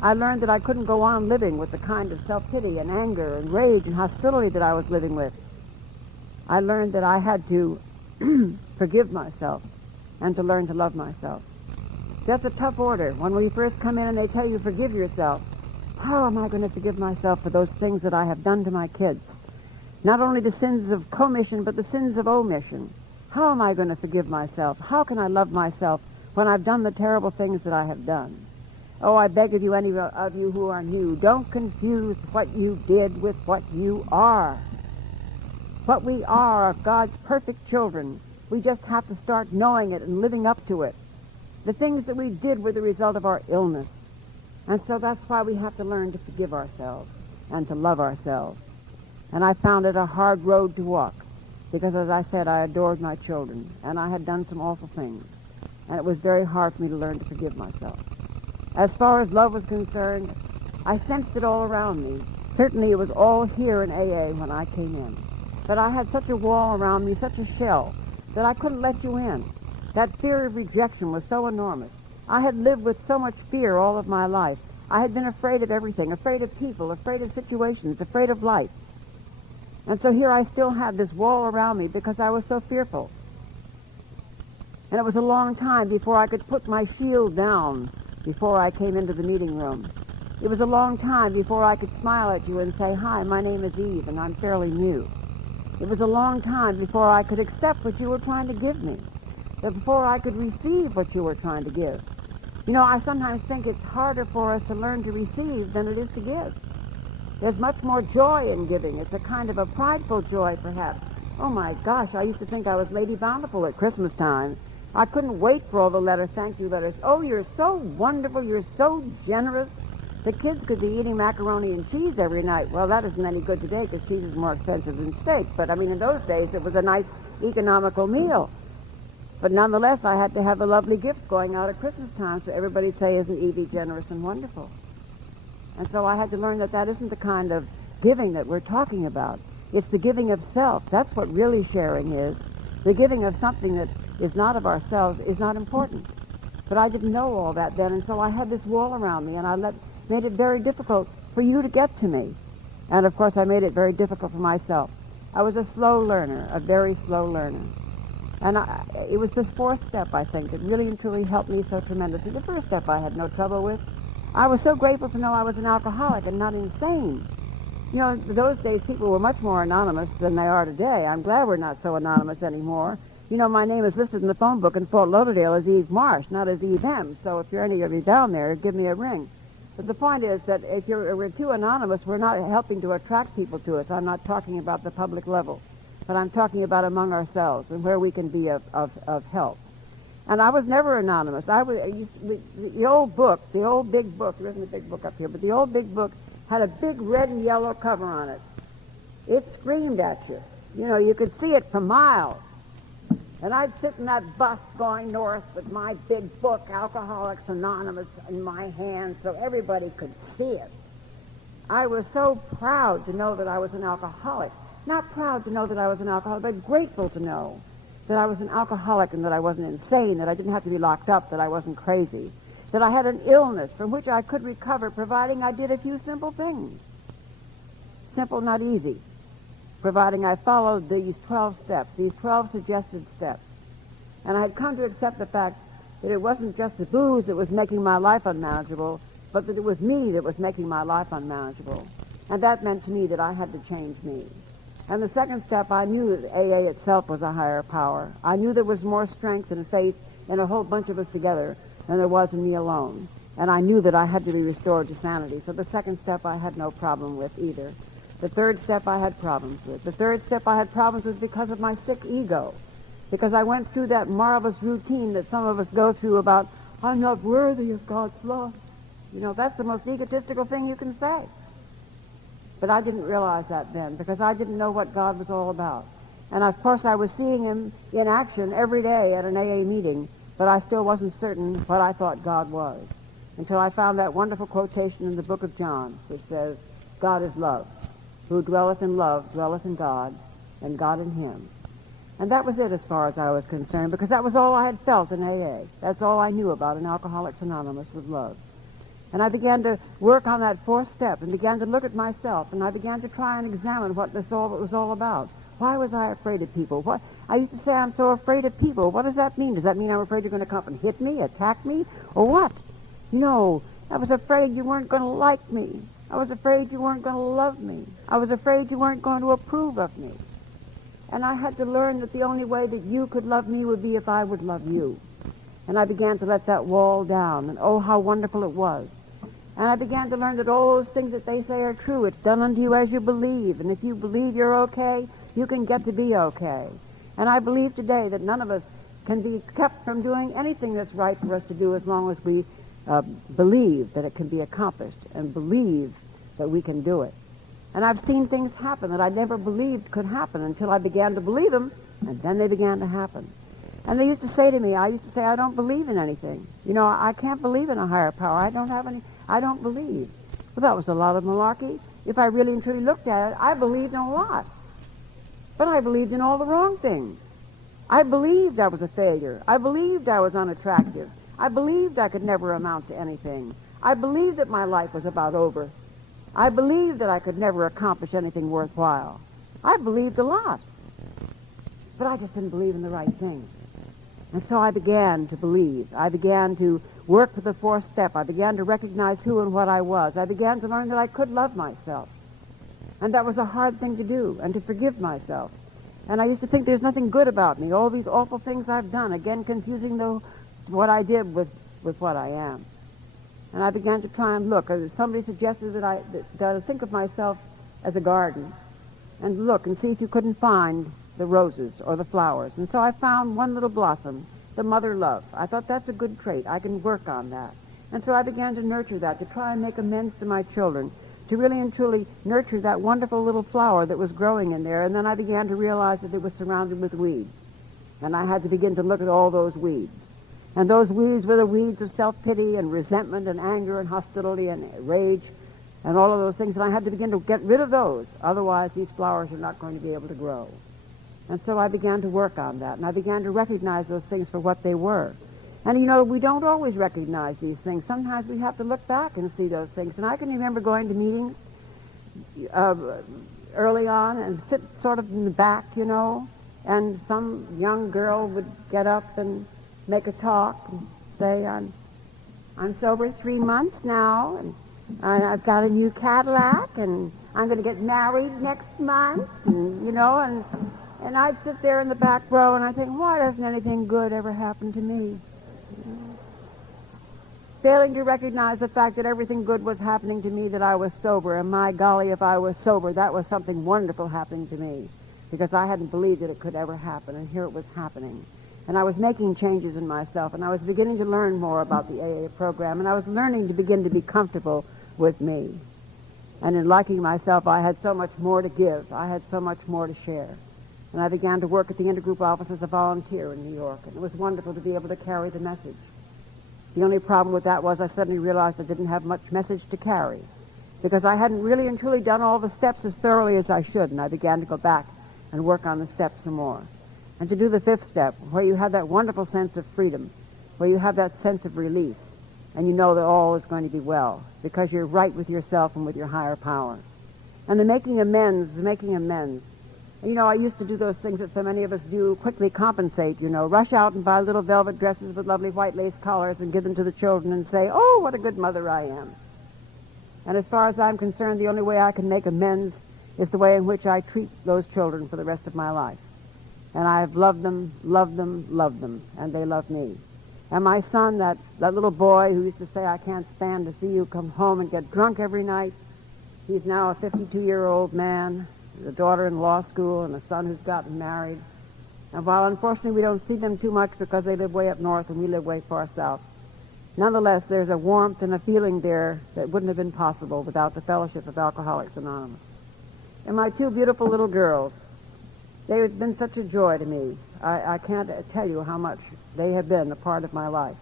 I learned that I couldn't go on living with the kind of self-pity and anger and rage and hostility that I was living with. I learned that I had to forgive myself and to learn to love myself. That's a tough order. When we first come in and they tell you forgive yourself, how am I going to forgive myself for those things that I have done to my kids? Not only the sins of commission, but the sins of omission. How am I going to forgive myself? How can I love myself when I've done the terrible things that I have done? Oh, I beg of you, any of you who are new, don't confuse what you did with what you are. What we are God's perfect children. We just have to start knowing it and living up to it. The things that we did were the result of our illness. And so that's why we have to learn to forgive ourselves and to love ourselves. And I found it a hard road to walk because, as I said, I adored my children and I had done some awful things. And it was very hard for me to learn to forgive myself. As far as love was concerned, I sensed it all around me. Certainly it was all here in AA when I came in. But I had such a wall around me, such a shell, that I couldn't let you in. That fear of rejection was so enormous. I had lived with so much fear all of my life. I had been afraid of everything, afraid of people, afraid of situations, afraid of life. And so here I still had this wall around me because I was so fearful. And it was a long time before I could put my shield down before I came into the meeting room. It was a long time before I could smile at you and say, hi, my name is Eve, and I'm fairly new. It was a long time before I could accept what you were trying to give me, before I could receive what you were trying to give. You know, I sometimes think it's harder for us to learn to receive than it is to give. There's much more joy in giving. It's a kind of a prideful joy, perhaps. Oh, my gosh, I used to think I was Lady Bountiful at Christmas time. I couldn't wait for all the thank you letters. Oh, you're so wonderful. You're so generous. The kids could be eating macaroni and cheese every night. Well, that isn't any good today because cheese is more expensive than steak. But, I mean, in those days, it was a nice, economical meal. But nonetheless, I had to have the lovely gifts going out at Christmas time so everybody'd say, isn't Evie generous and wonderful? And so I had to learn that that isn't the kind of giving that we're talking about. It's the giving of self. That's what really sharing is. The giving of something that is not of ourselves is not important. But I didn't know all that then, and so I had this wall around me, and I made it very difficult for you to get to me. And, of course, I made it very difficult for myself. I was a slow learner, a very slow learner. And it was this fourth step, I think, that really and truly helped me so tremendously. The first step I had no trouble with. I was so grateful to know I was an alcoholic and not insane. You know, in those days, people were much more anonymous than they are today. I'm glad we're not so anonymous anymore. You know, my name is listed in the phone book in Fort Lauderdale as Eve Marsh, not as Eve M. So if you're any of you down there, give me a ring. But the point is that if we're too anonymous, we're not helping to attract people to us. I'm not talking about the public level, but I'm talking about among ourselves and where we can be of help. And I was never anonymous. The old book, the old big book, there isn't a big book up here, but the old big book had a big red and yellow cover on it. It screamed at you. You know, you could see it for miles. And I'd sit in that bus going north with my big book, Alcoholics Anonymous, in my hand so everybody could see it. I was so proud to know that I was an alcoholic. Not proud to know that I was an alcoholic, but grateful to know that I was an alcoholic and that I wasn't insane, that I didn't have to be locked up, that I wasn't crazy, that I had an illness from which I could recover, providing I did a few simple things. Simple, not easy. Providing I followed these 12 steps, these 12 suggested steps. And I had come to accept the fact that it wasn't just the booze that was making my life unmanageable, but that it was me that was making my life unmanageable. And that meant to me that I had to change me. And the second step, I knew that AA itself was a higher power. I knew there was more strength and faith in a whole bunch of us together than there was in me alone. And I knew that I had to be restored to sanity. So the second step I had no problem with either. The third step I had problems with. The third step I had problems with because of my sick ego. Because I went through that marvelous routine that some of us go through about, I'm not worthy of God's love. You know, that's the most egotistical thing you can say. But I didn't realize that then because I didn't know what God was all about. And of course I was seeing him in action every day at an AA meeting, but I still wasn't certain what I thought God was until I found that wonderful quotation in the book of John which says, God is love. Who dwelleth in love dwelleth in God, and God in him. And that was it as far as I was concerned, because that was all I had felt in AA. That's all I knew about in Alcoholics Anonymous was love. And I began to work on that fourth step and began to look at myself, and I began to try and examine what this all was all about. Why was I afraid of people? What I used to say, I'm so afraid of people. What does that mean? Does that mean I'm afraid you're going to come up and hit me, attack me, or what? You know, I was afraid you weren't going to like me. I was afraid you weren't going to love me. I was afraid you weren't going to approve of me. And I had to learn that the only way that you could love me would be if I would love you. And I began to let that wall down, and oh, how wonderful it was. And I began to learn that all those things that they say are true. It's done unto you as you believe. And if you believe you're okay, you can get to be okay. And I believe today that none of us can be kept from doing anything that's right for us to do as long as we believe that it can be accomplished and believe that we can do it. And I've seen things happen that I never believed could happen until I began to believe them, and then they began to happen. And they used to say to me, I used to say, I don't believe in anything. You know, I can't believe in a higher power. I don't believe. Well, that was a lot of malarkey. If I really and truly looked at it, I believed in a lot. But I believed in all the wrong things. I believed I was a failure. I believed I was unattractive. I believed I could never amount to anything. I believed that my life was about over. I believed that I could never accomplish anything worthwhile. I believed a lot. But I just didn't believe in the right things. And so I began to believe. I began to work with the fourth step. I began to recognize who and what I was. I began to learn that I could love myself. And that was a hard thing to do, and to forgive myself. And I used to think there's nothing good about me, all these awful things I've done, again confusing what I did with what I am. And I began to try and look. Somebody suggested that I think of myself as a garden and look and see if you couldn't find the roses or the flowers. And so I found one little blossom, the mother love. I thought that's a good trait. I can work on that. And so I began to nurture that, to try and make amends to my children, to really and truly nurture that wonderful little flower that was growing in there. And then I began to realize that it was surrounded with weeds. And I had to begin to look at all those weeds. And those weeds were the weeds of self-pity and resentment and anger and hostility and rage and all of those things. And I had to begin to get rid of those. Otherwise, these flowers are not going to be able to grow. And so I began to work on that. And I began to recognize those things for what they were. And, you know, we don't always recognize these things. Sometimes we have to look back and see those things. And I can remember going to meetings early on and sit sort of in the back, you know, and some young girl would get up and make a talk and say, I'm sober 3 months now, and I've got a new Cadillac, and I'm going to get married next month, and, you know, and I'd sit there in the back row, and I think, why doesn't anything good ever happen to me? Failing to recognize the fact that everything good was happening to me, that I was sober, and my golly, if I was sober, that was something wonderful happening to me, because I hadn't believed that it could ever happen, and here it was happening. And I was making changes in myself, and I was beginning to learn more about the AA program, and I was learning to begin to be comfortable with me. And in liking myself, I had so much more to give. I had so much more to share. And I began to work at the intergroup office as a volunteer in New York, and it was wonderful to be able to carry the message. The only problem with that was I suddenly realized I didn't have much message to carry, because I hadn't really and truly done all the steps as thoroughly as I should, and I began to go back and work on the steps some more. And to do the fifth step, where you have that wonderful sense of freedom, where you have that sense of release, and you know that all is going to be well, because you're right with yourself and with your higher power. And the making amends. And, I used to do those things that so many of us do, quickly compensate, rush out and buy little velvet dresses with lovely white lace collars and give them to the children and say, oh, what a good mother I am. And as far as I'm concerned, the only way I can make amends is the way in which I treat those children for the rest of my life. And I've loved them, and they love me. And my son, that little boy who used to say, I can't stand to see you come home and get drunk every night, he's now a 52-year-old man, a daughter in law school, and a son who's gotten married. And while unfortunately we don't see them too much because they live way up north and we live way far south, nonetheless there's a warmth and a feeling there that wouldn't have been possible without the fellowship of Alcoholics Anonymous. And my two beautiful little girls, they have been such a joy to me. I can't tell you how much they have been a part of my life.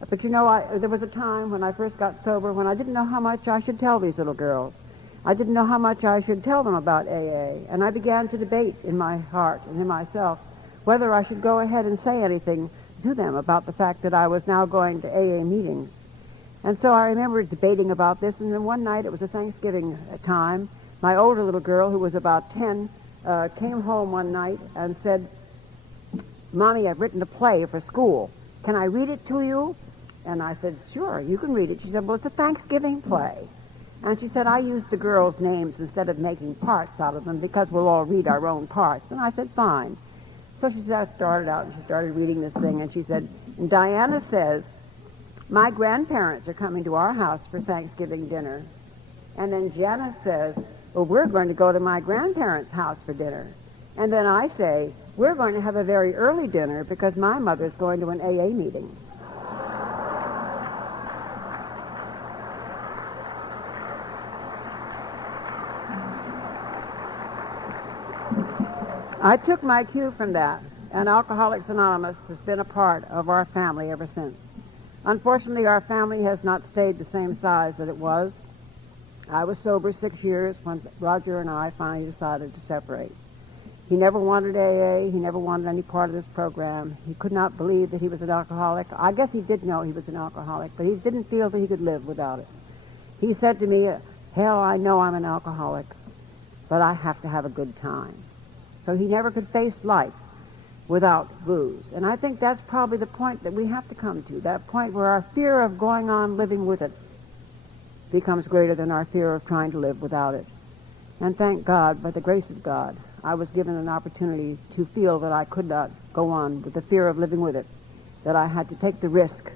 But there was a time when I first got sober when I didn't know how much I should tell these little girls. I didn't know how much I should tell them about AA, and I began to debate in my heart and in myself whether I should go ahead and say anything to them about the fact that I was now going to AA meetings. And so I remember debating about this, and then one night, it was a Thanksgiving time, my older little girl, who was about 10, came home one night and said, Mommy, I've written a play for school. Can I read it to you? And I said, sure, you can read it. She said, well, it's a Thanksgiving play. And she said, I used the girls' names instead of making parts out of them because we'll all read our own parts. And I said, fine. So she started out and she started reading this thing, and she said, and Diana says, my grandparents are coming to our house for Thanksgiving dinner. And then Janice says, well, we're going to go to my grandparents' house for dinner. And then I say, we're going to have a very early dinner because my mother's going to an AA meeting. I took my cue from that, and Alcoholics Anonymous has been a part of our family ever since. Unfortunately, our family has not stayed the same size that it was. I was sober 6 years when Roger and I finally decided to separate. He never wanted AA. He never wanted any part of this program. He could not believe that he was an alcoholic. I guess he did know he was an alcoholic, but he didn't feel that he could live without it. He said to me, hell, I know I'm an alcoholic, but I have to have a good time. So he never could face life without booze. And I think that's probably the point that we have to come to, that point where our fear of going on living with it becomes greater than our fear of trying to live without it. And thank God, by the grace of God, I was given an opportunity to feel that I could not go on with the fear of living with it, that I had to take the risk.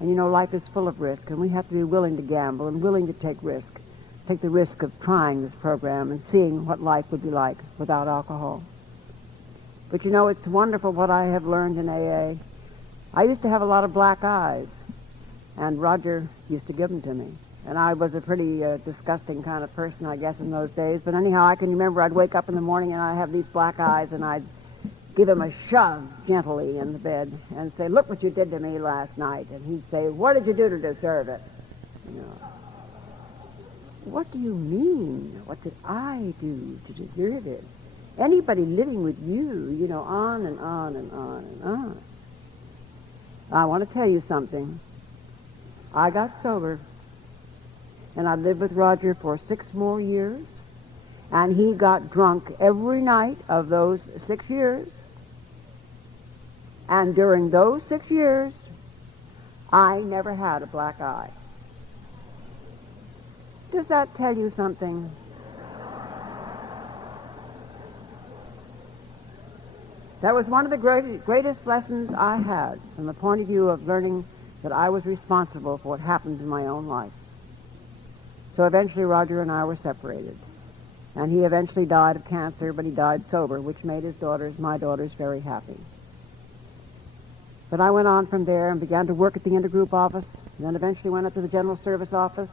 And life is full of risk, and we have to be willing to gamble and willing to take risk. Take the risk of trying this program and seeing what life would be like without alcohol. But it's wonderful what I have learned in AA. I used to have a lot of black eyes, and Roger used to give them to me. And I was a pretty disgusting kind of person, I guess, in those days. But anyhow, I can remember I'd wake up in the morning and I'd have these black eyes, and I'd give him a shove gently in the bed and say, look what you did to me last night. And he'd say, what did you do to deserve it? What do you mean? What did I do to deserve it? Anybody living with you, on and on and on and on. I want to tell you something. I got sober, and I lived with Roger for 6 more years, and he got drunk every night of those 6 years. And during those 6 years, I never had a black eye. Does that tell you something? That was one of the greatest lessons I had from the point of view of learning that I was responsible for what happened in my own life. So eventually Roger and I were separated. And he eventually died of cancer, but he died sober, which made my daughters, very happy. But I went on from there and began to work at the intergroup office, and then eventually went up to the general service office.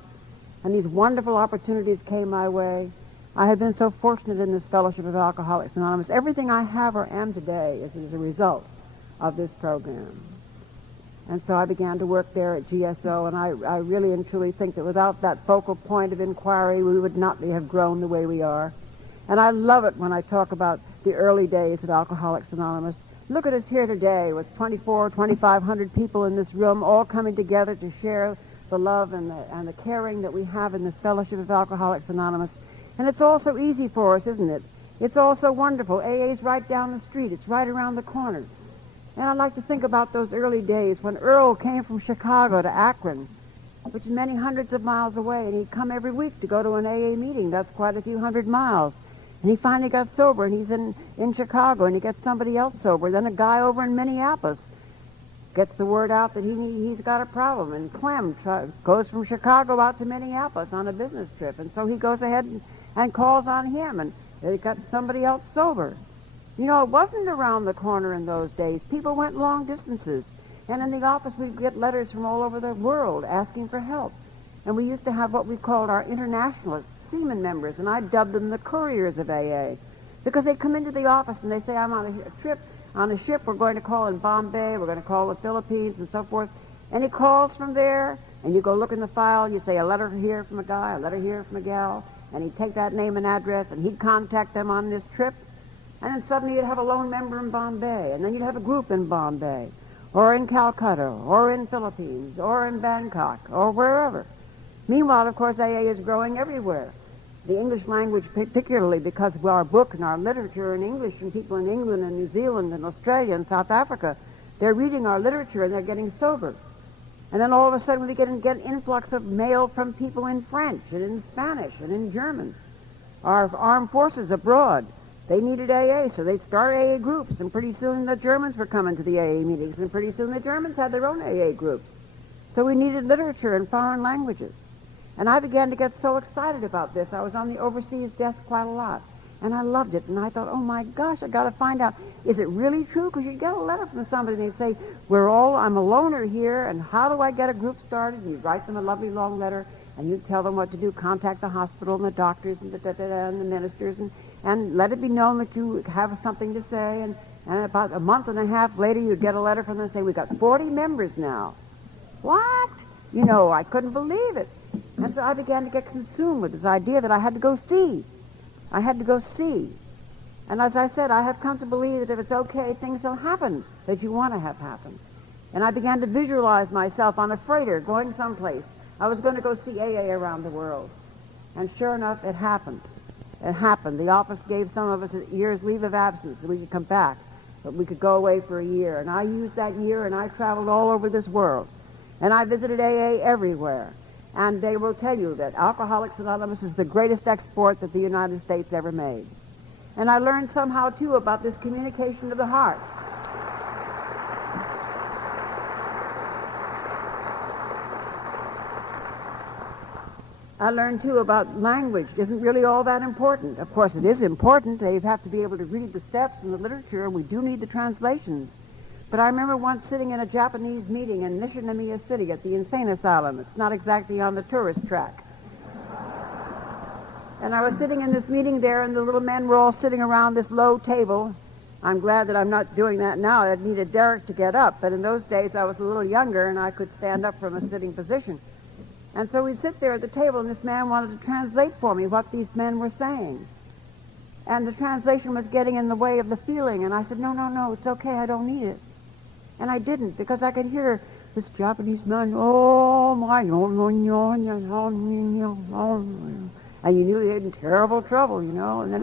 And these wonderful opportunities came my way. I have been so fortunate in this Fellowship of Alcoholics Anonymous. Everything I have or am today is as a result of this program. And so I began to work there at GSO, and I really and truly think that without that focal point of inquiry, we would not have grown the way we are. And I love it when I talk about the early days of Alcoholics Anonymous. Look at us here today with 2,500 people in this room, all coming together to share the love and the caring that we have in this Fellowship of Alcoholics Anonymous. And it's all so easy for us, isn't it? It's all so wonderful. AA's right down the street. It's right around the corner. And I like to think about those early days when Earl came from Chicago to Akron, which is many hundreds of miles away, and he'd come every week to go to an AA meeting. That's quite a few hundred miles. And he finally got sober, and he's in Chicago, and he gets somebody else sober. Then a guy over in Minneapolis gets the word out that he's got a problem. And Clem goes from Chicago out to Minneapolis on a business trip. And so he goes ahead and calls on him, and they got somebody else sober. You know, it wasn't around the corner in those days. People went long distances. And in the office, we'd get letters from all over the world asking for help. And we used to have what we called our internationalist seaman members, and I dubbed them the couriers of AA, because they'd come into the office and they say, I'm on a trip, on a ship, we're going to call in Bombay, we're going to call the Philippines, and so forth. And he calls from there, and you go look in the file, you say a letter here from a guy, a letter here from a gal, and he'd take that name and address, and he'd contact them on this trip. And then suddenly you'd have a lone member in Bombay, and then you'd have a group in Bombay, or in Calcutta, or in Philippines, or in Bangkok, or wherever. Meanwhile, of course, AA is growing everywhere. The English language particularly, because of our book and our literature in English, and people in England and New Zealand and Australia and South Africa, they're reading our literature and they're getting sober. And then all of a sudden we get an influx of mail from people in French and in Spanish and in German. Our armed forces abroad, they needed AA, so they'd start AA groups, and pretty soon the Germans were coming to the AA meetings, and pretty soon the Germans had their own AA groups. So we needed literature in foreign languages. And I began to get so excited about this. I was on the overseas desk quite a lot, and I loved it. And I thought, oh my gosh, I got to find out, is it really true? Because you'd get a letter from somebody, and they'd say, I'm a loner here, and how do I get a group started? And you'd write them a lovely long letter, and you'd tell them what to do, contact the hospital and the doctors and and the ministers, and let it be known that you have something to say. And about a month and a half later, you'd get a letter from them and say, we've got 40 members now. What? You know, I couldn't believe it. And so I began to get consumed with this idea that I had to go see. I had to go see. And as I said, I have come to believe that if it's okay, things will happen that you want to have happen. And I began to visualize myself on a freighter going someplace. I was going to go see AA around the world. And sure enough, it happened. It happened. The office gave some of us a year's leave of absence so we could come back. But we could go away for a year. And I used that year, and I traveled all over this world. And I visited AA everywhere. And they will tell you that Alcoholics Anonymous is the greatest export that the United States ever made. And I learned somehow, too, about this communication of the heart. I learned, too, about language. It isn't really all that important. Of course, it is important. They have to be able to read the steps in the literature, and we do need the translations. But I remember once sitting in a Japanese meeting in Nishinomiya City at the insane asylum. It's not exactly on the tourist track. And I was sitting in this meeting there, and the little men were all sitting around this low table. I'm glad that I'm not doing that now. I'd need a derrick to get up. But in those days, I was a little younger, and I could stand up from a sitting position. And so we'd sit there at the table, and this man wanted to translate for me what these men were saying. And the translation was getting in the way of the feeling. And I said, no, it's okay. I don't need it. And I didn't, because I could hear this Japanese man, oh my, and you knew he was in terrible trouble, you know. And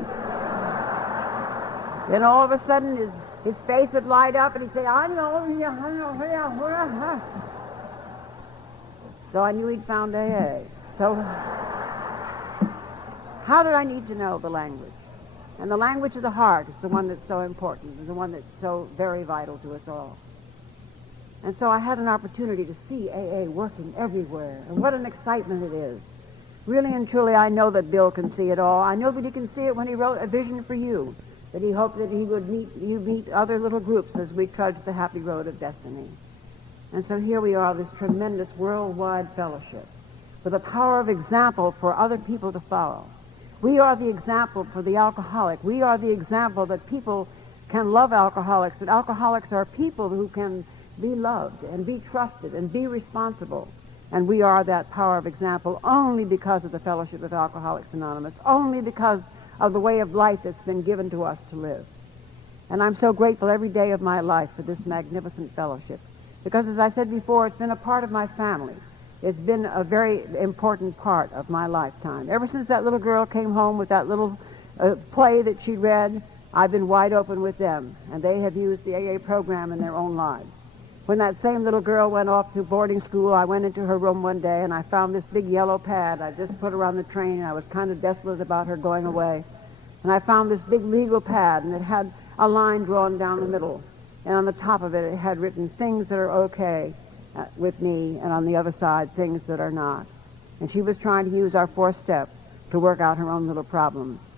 then all of a sudden his face would light up, and he'd say, so I knew he'd found AA. So how did I need to know the language? And the language of the heart is the one that's so important, and the one that's so very vital to us all. And so I had an opportunity to see AA working everywhere. And what an excitement it is. Really and truly, I know that Bill can see it all. I know that he can see it when he wrote A Vision for You, that he hoped that he would meet other little groups as we trudge the happy road of destiny. And so here we are, this tremendous worldwide fellowship, with a power of example for other people to follow. We are the example for the alcoholic. We are the example that people can love alcoholics, that alcoholics are people who can be loved and be trusted and be responsible. And we are that power of example only because of the fellowship of Alcoholics Anonymous, only because of the way of life that's been given to us to live. And I'm so grateful every day of my life for this magnificent fellowship. Because, as I said before, it's been a part of my family. It's been a very important part of my lifetime. Ever since that little girl came home with that little play that she read, I've been wide open with them, and they have used the AA program in their own lives. When that same little girl went off to boarding school, I went into her room one day, and I found this big yellow pad. I just put her on the train, and I was kind of desolate about her going away. And I found this big legal pad, and it had a line drawn down the middle. And on the top of it, it had written things that are okay with me, and on the other side, things that are not. And she was trying to use our fourth step to work out her own little problems.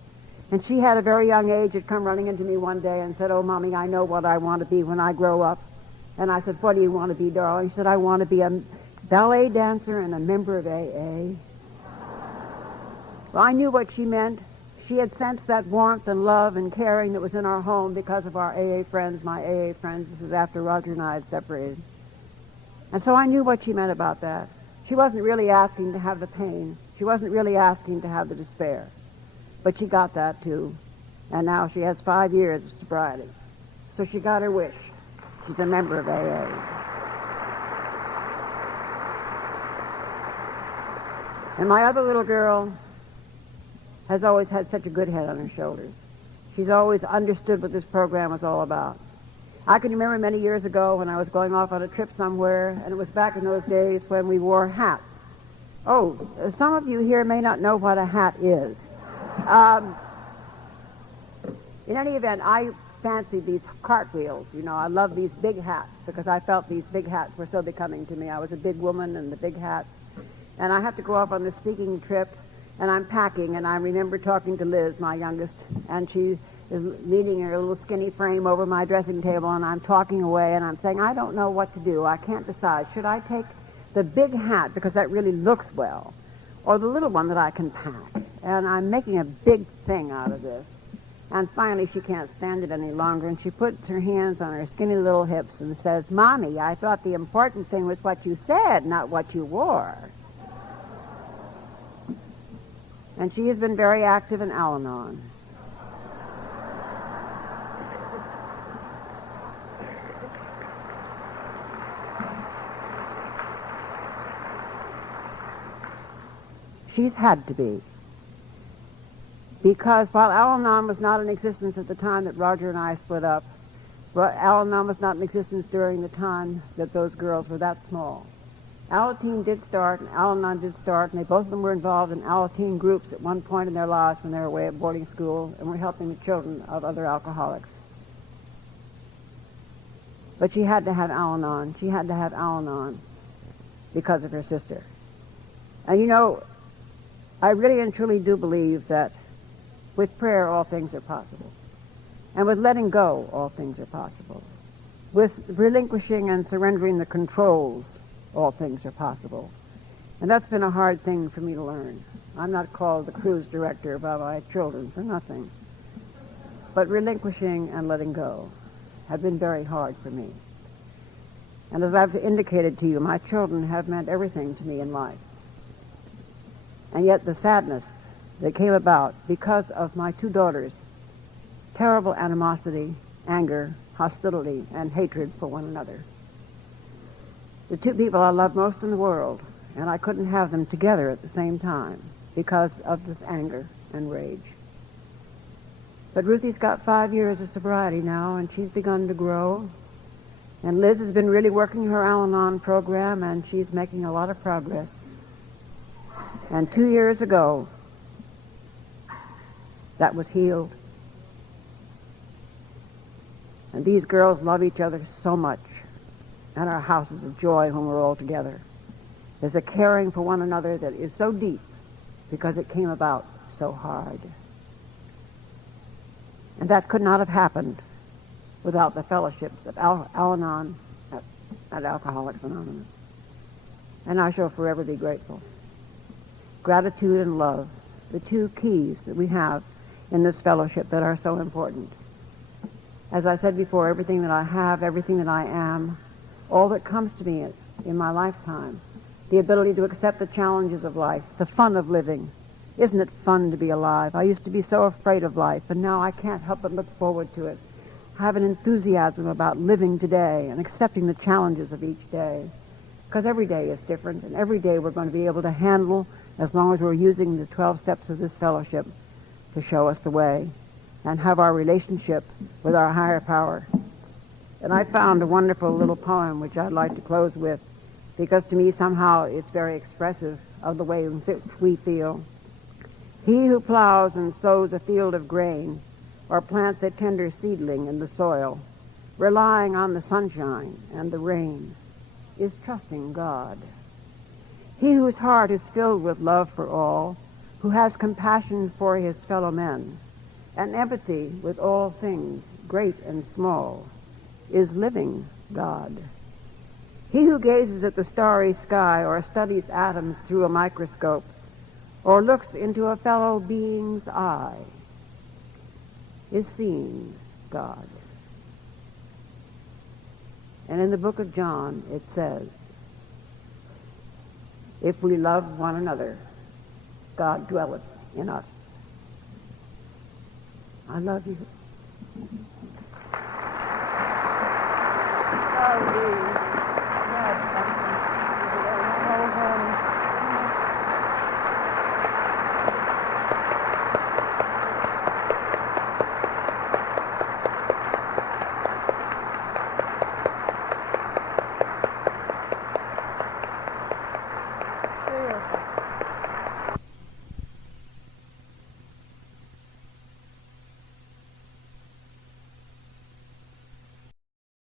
And she had a very young age, had come running into me one day and said, "Oh, Mommy, I know what I want to be when I grow up." And I said, "What do you want to be, darling?" She said, "I want to be a ballet dancer and a member of AA." Well, I knew what she meant. She had sensed that warmth and love and caring that was in our home because of our AA friends, my AA friends. This was after Roger and I had separated. And so I knew what she meant about that. She wasn't really asking to have the pain. She wasn't really asking to have the despair. But she got that too. And now she has 5 years of sobriety. So she got her wish. She's a member of AA. And my other little girl has always had such a good head on her shoulders. She's always understood what this program was all about. I can remember many years ago when I was going off on a trip somewhere, and it was back in those days when we wore hats. Oh, some of you here may not know what a hat is. In any event, I fancied these cartwheels. You know, I love these big hats because I felt these big hats were so becoming to me. I was a big woman and the big hats. And I had to go off on this speaking trip, and I'm packing, and I remember talking to Liz, my youngest, and she is leaning her little skinny frame over my dressing table, and I'm talking away, and I'm saying, "I don't know what to do. I can't decide. Should I take the big hat, because that really looks well, or the little one that I can pack?" And I'm making a big thing out of this. And finally, she can't stand it any longer, and she puts her hands on her skinny little hips and says, "Mommy, I thought the important thing was what you said, not what you wore." And she has been very active in Al-Anon. She's had to be. Because while Al-Anon was not in existence at the time that Roger and I split up, Al-Anon was not in existence during the time that those girls were that small. Alateen did start, and Al-Anon did start, and they both of them were involved in Alateen groups at one point in their lives when they were away at boarding school, and were helping the children of other alcoholics. But she had to have Al-Anon. She had to have Al-Anon because of her sister. And you know, I really and truly do believe that with prayer, all things are possible. And with letting go, all things are possible. With relinquishing and surrendering the controls, all things are possible. And that's been a hard thing for me to learn. I'm not called the cruise director by my children for nothing. But relinquishing and letting go have been very hard for me. And as I've indicated to you, my children have meant everything to me in life. And yet the sadness that came about because of my two daughters' terrible animosity, anger, hostility, and hatred for one another. The two people I love most in the world, and I couldn't have them together at the same time because of this anger and rage. But Ruthie's got 5 years of sobriety now, and she's begun to grow. And Liz has been really working her Al-Anon program, and she's making a lot of progress. And 2 years ago, that was healed. And these girls love each other so much. And our house is of joy when we're all together. There's a caring for one another that is so deep because it came about so hard. And that could not have happened without the fellowships of Al-Anon at Alcoholics Anonymous. And I shall forever be grateful. Gratitude and love the two keys that we have in this fellowship that are so important. As I said before, everything that I have, everything that I am, all that comes to me in my lifetime, the ability to accept the challenges of life, the fun of living. Isn't it fun to be alive? I used to be so afraid of life, and now I can't help but look forward to it. I have an enthusiasm about living today and accepting the challenges of each day, because every day is different, and every day we're going to be able to handle, as long as we're using the 12 steps of this fellowship to show us the way and have our relationship with our higher power. And I found a wonderful little poem which I'd like to close with, because to me somehow it's very expressive of the way in which we feel. He who plows and sows a field of grain or plants a tender seedling in the soil, relying on the sunshine and the rain, is trusting God. He whose heart is filled with love for all, who has compassion for his fellow men, and empathy with all things, great and small, is living God. He who gazes at the starry sky or studies atoms through a microscope or looks into a fellow being's eye is seeing God. And in the book of John it says, if we love one another, God dwelleth in us. I love you.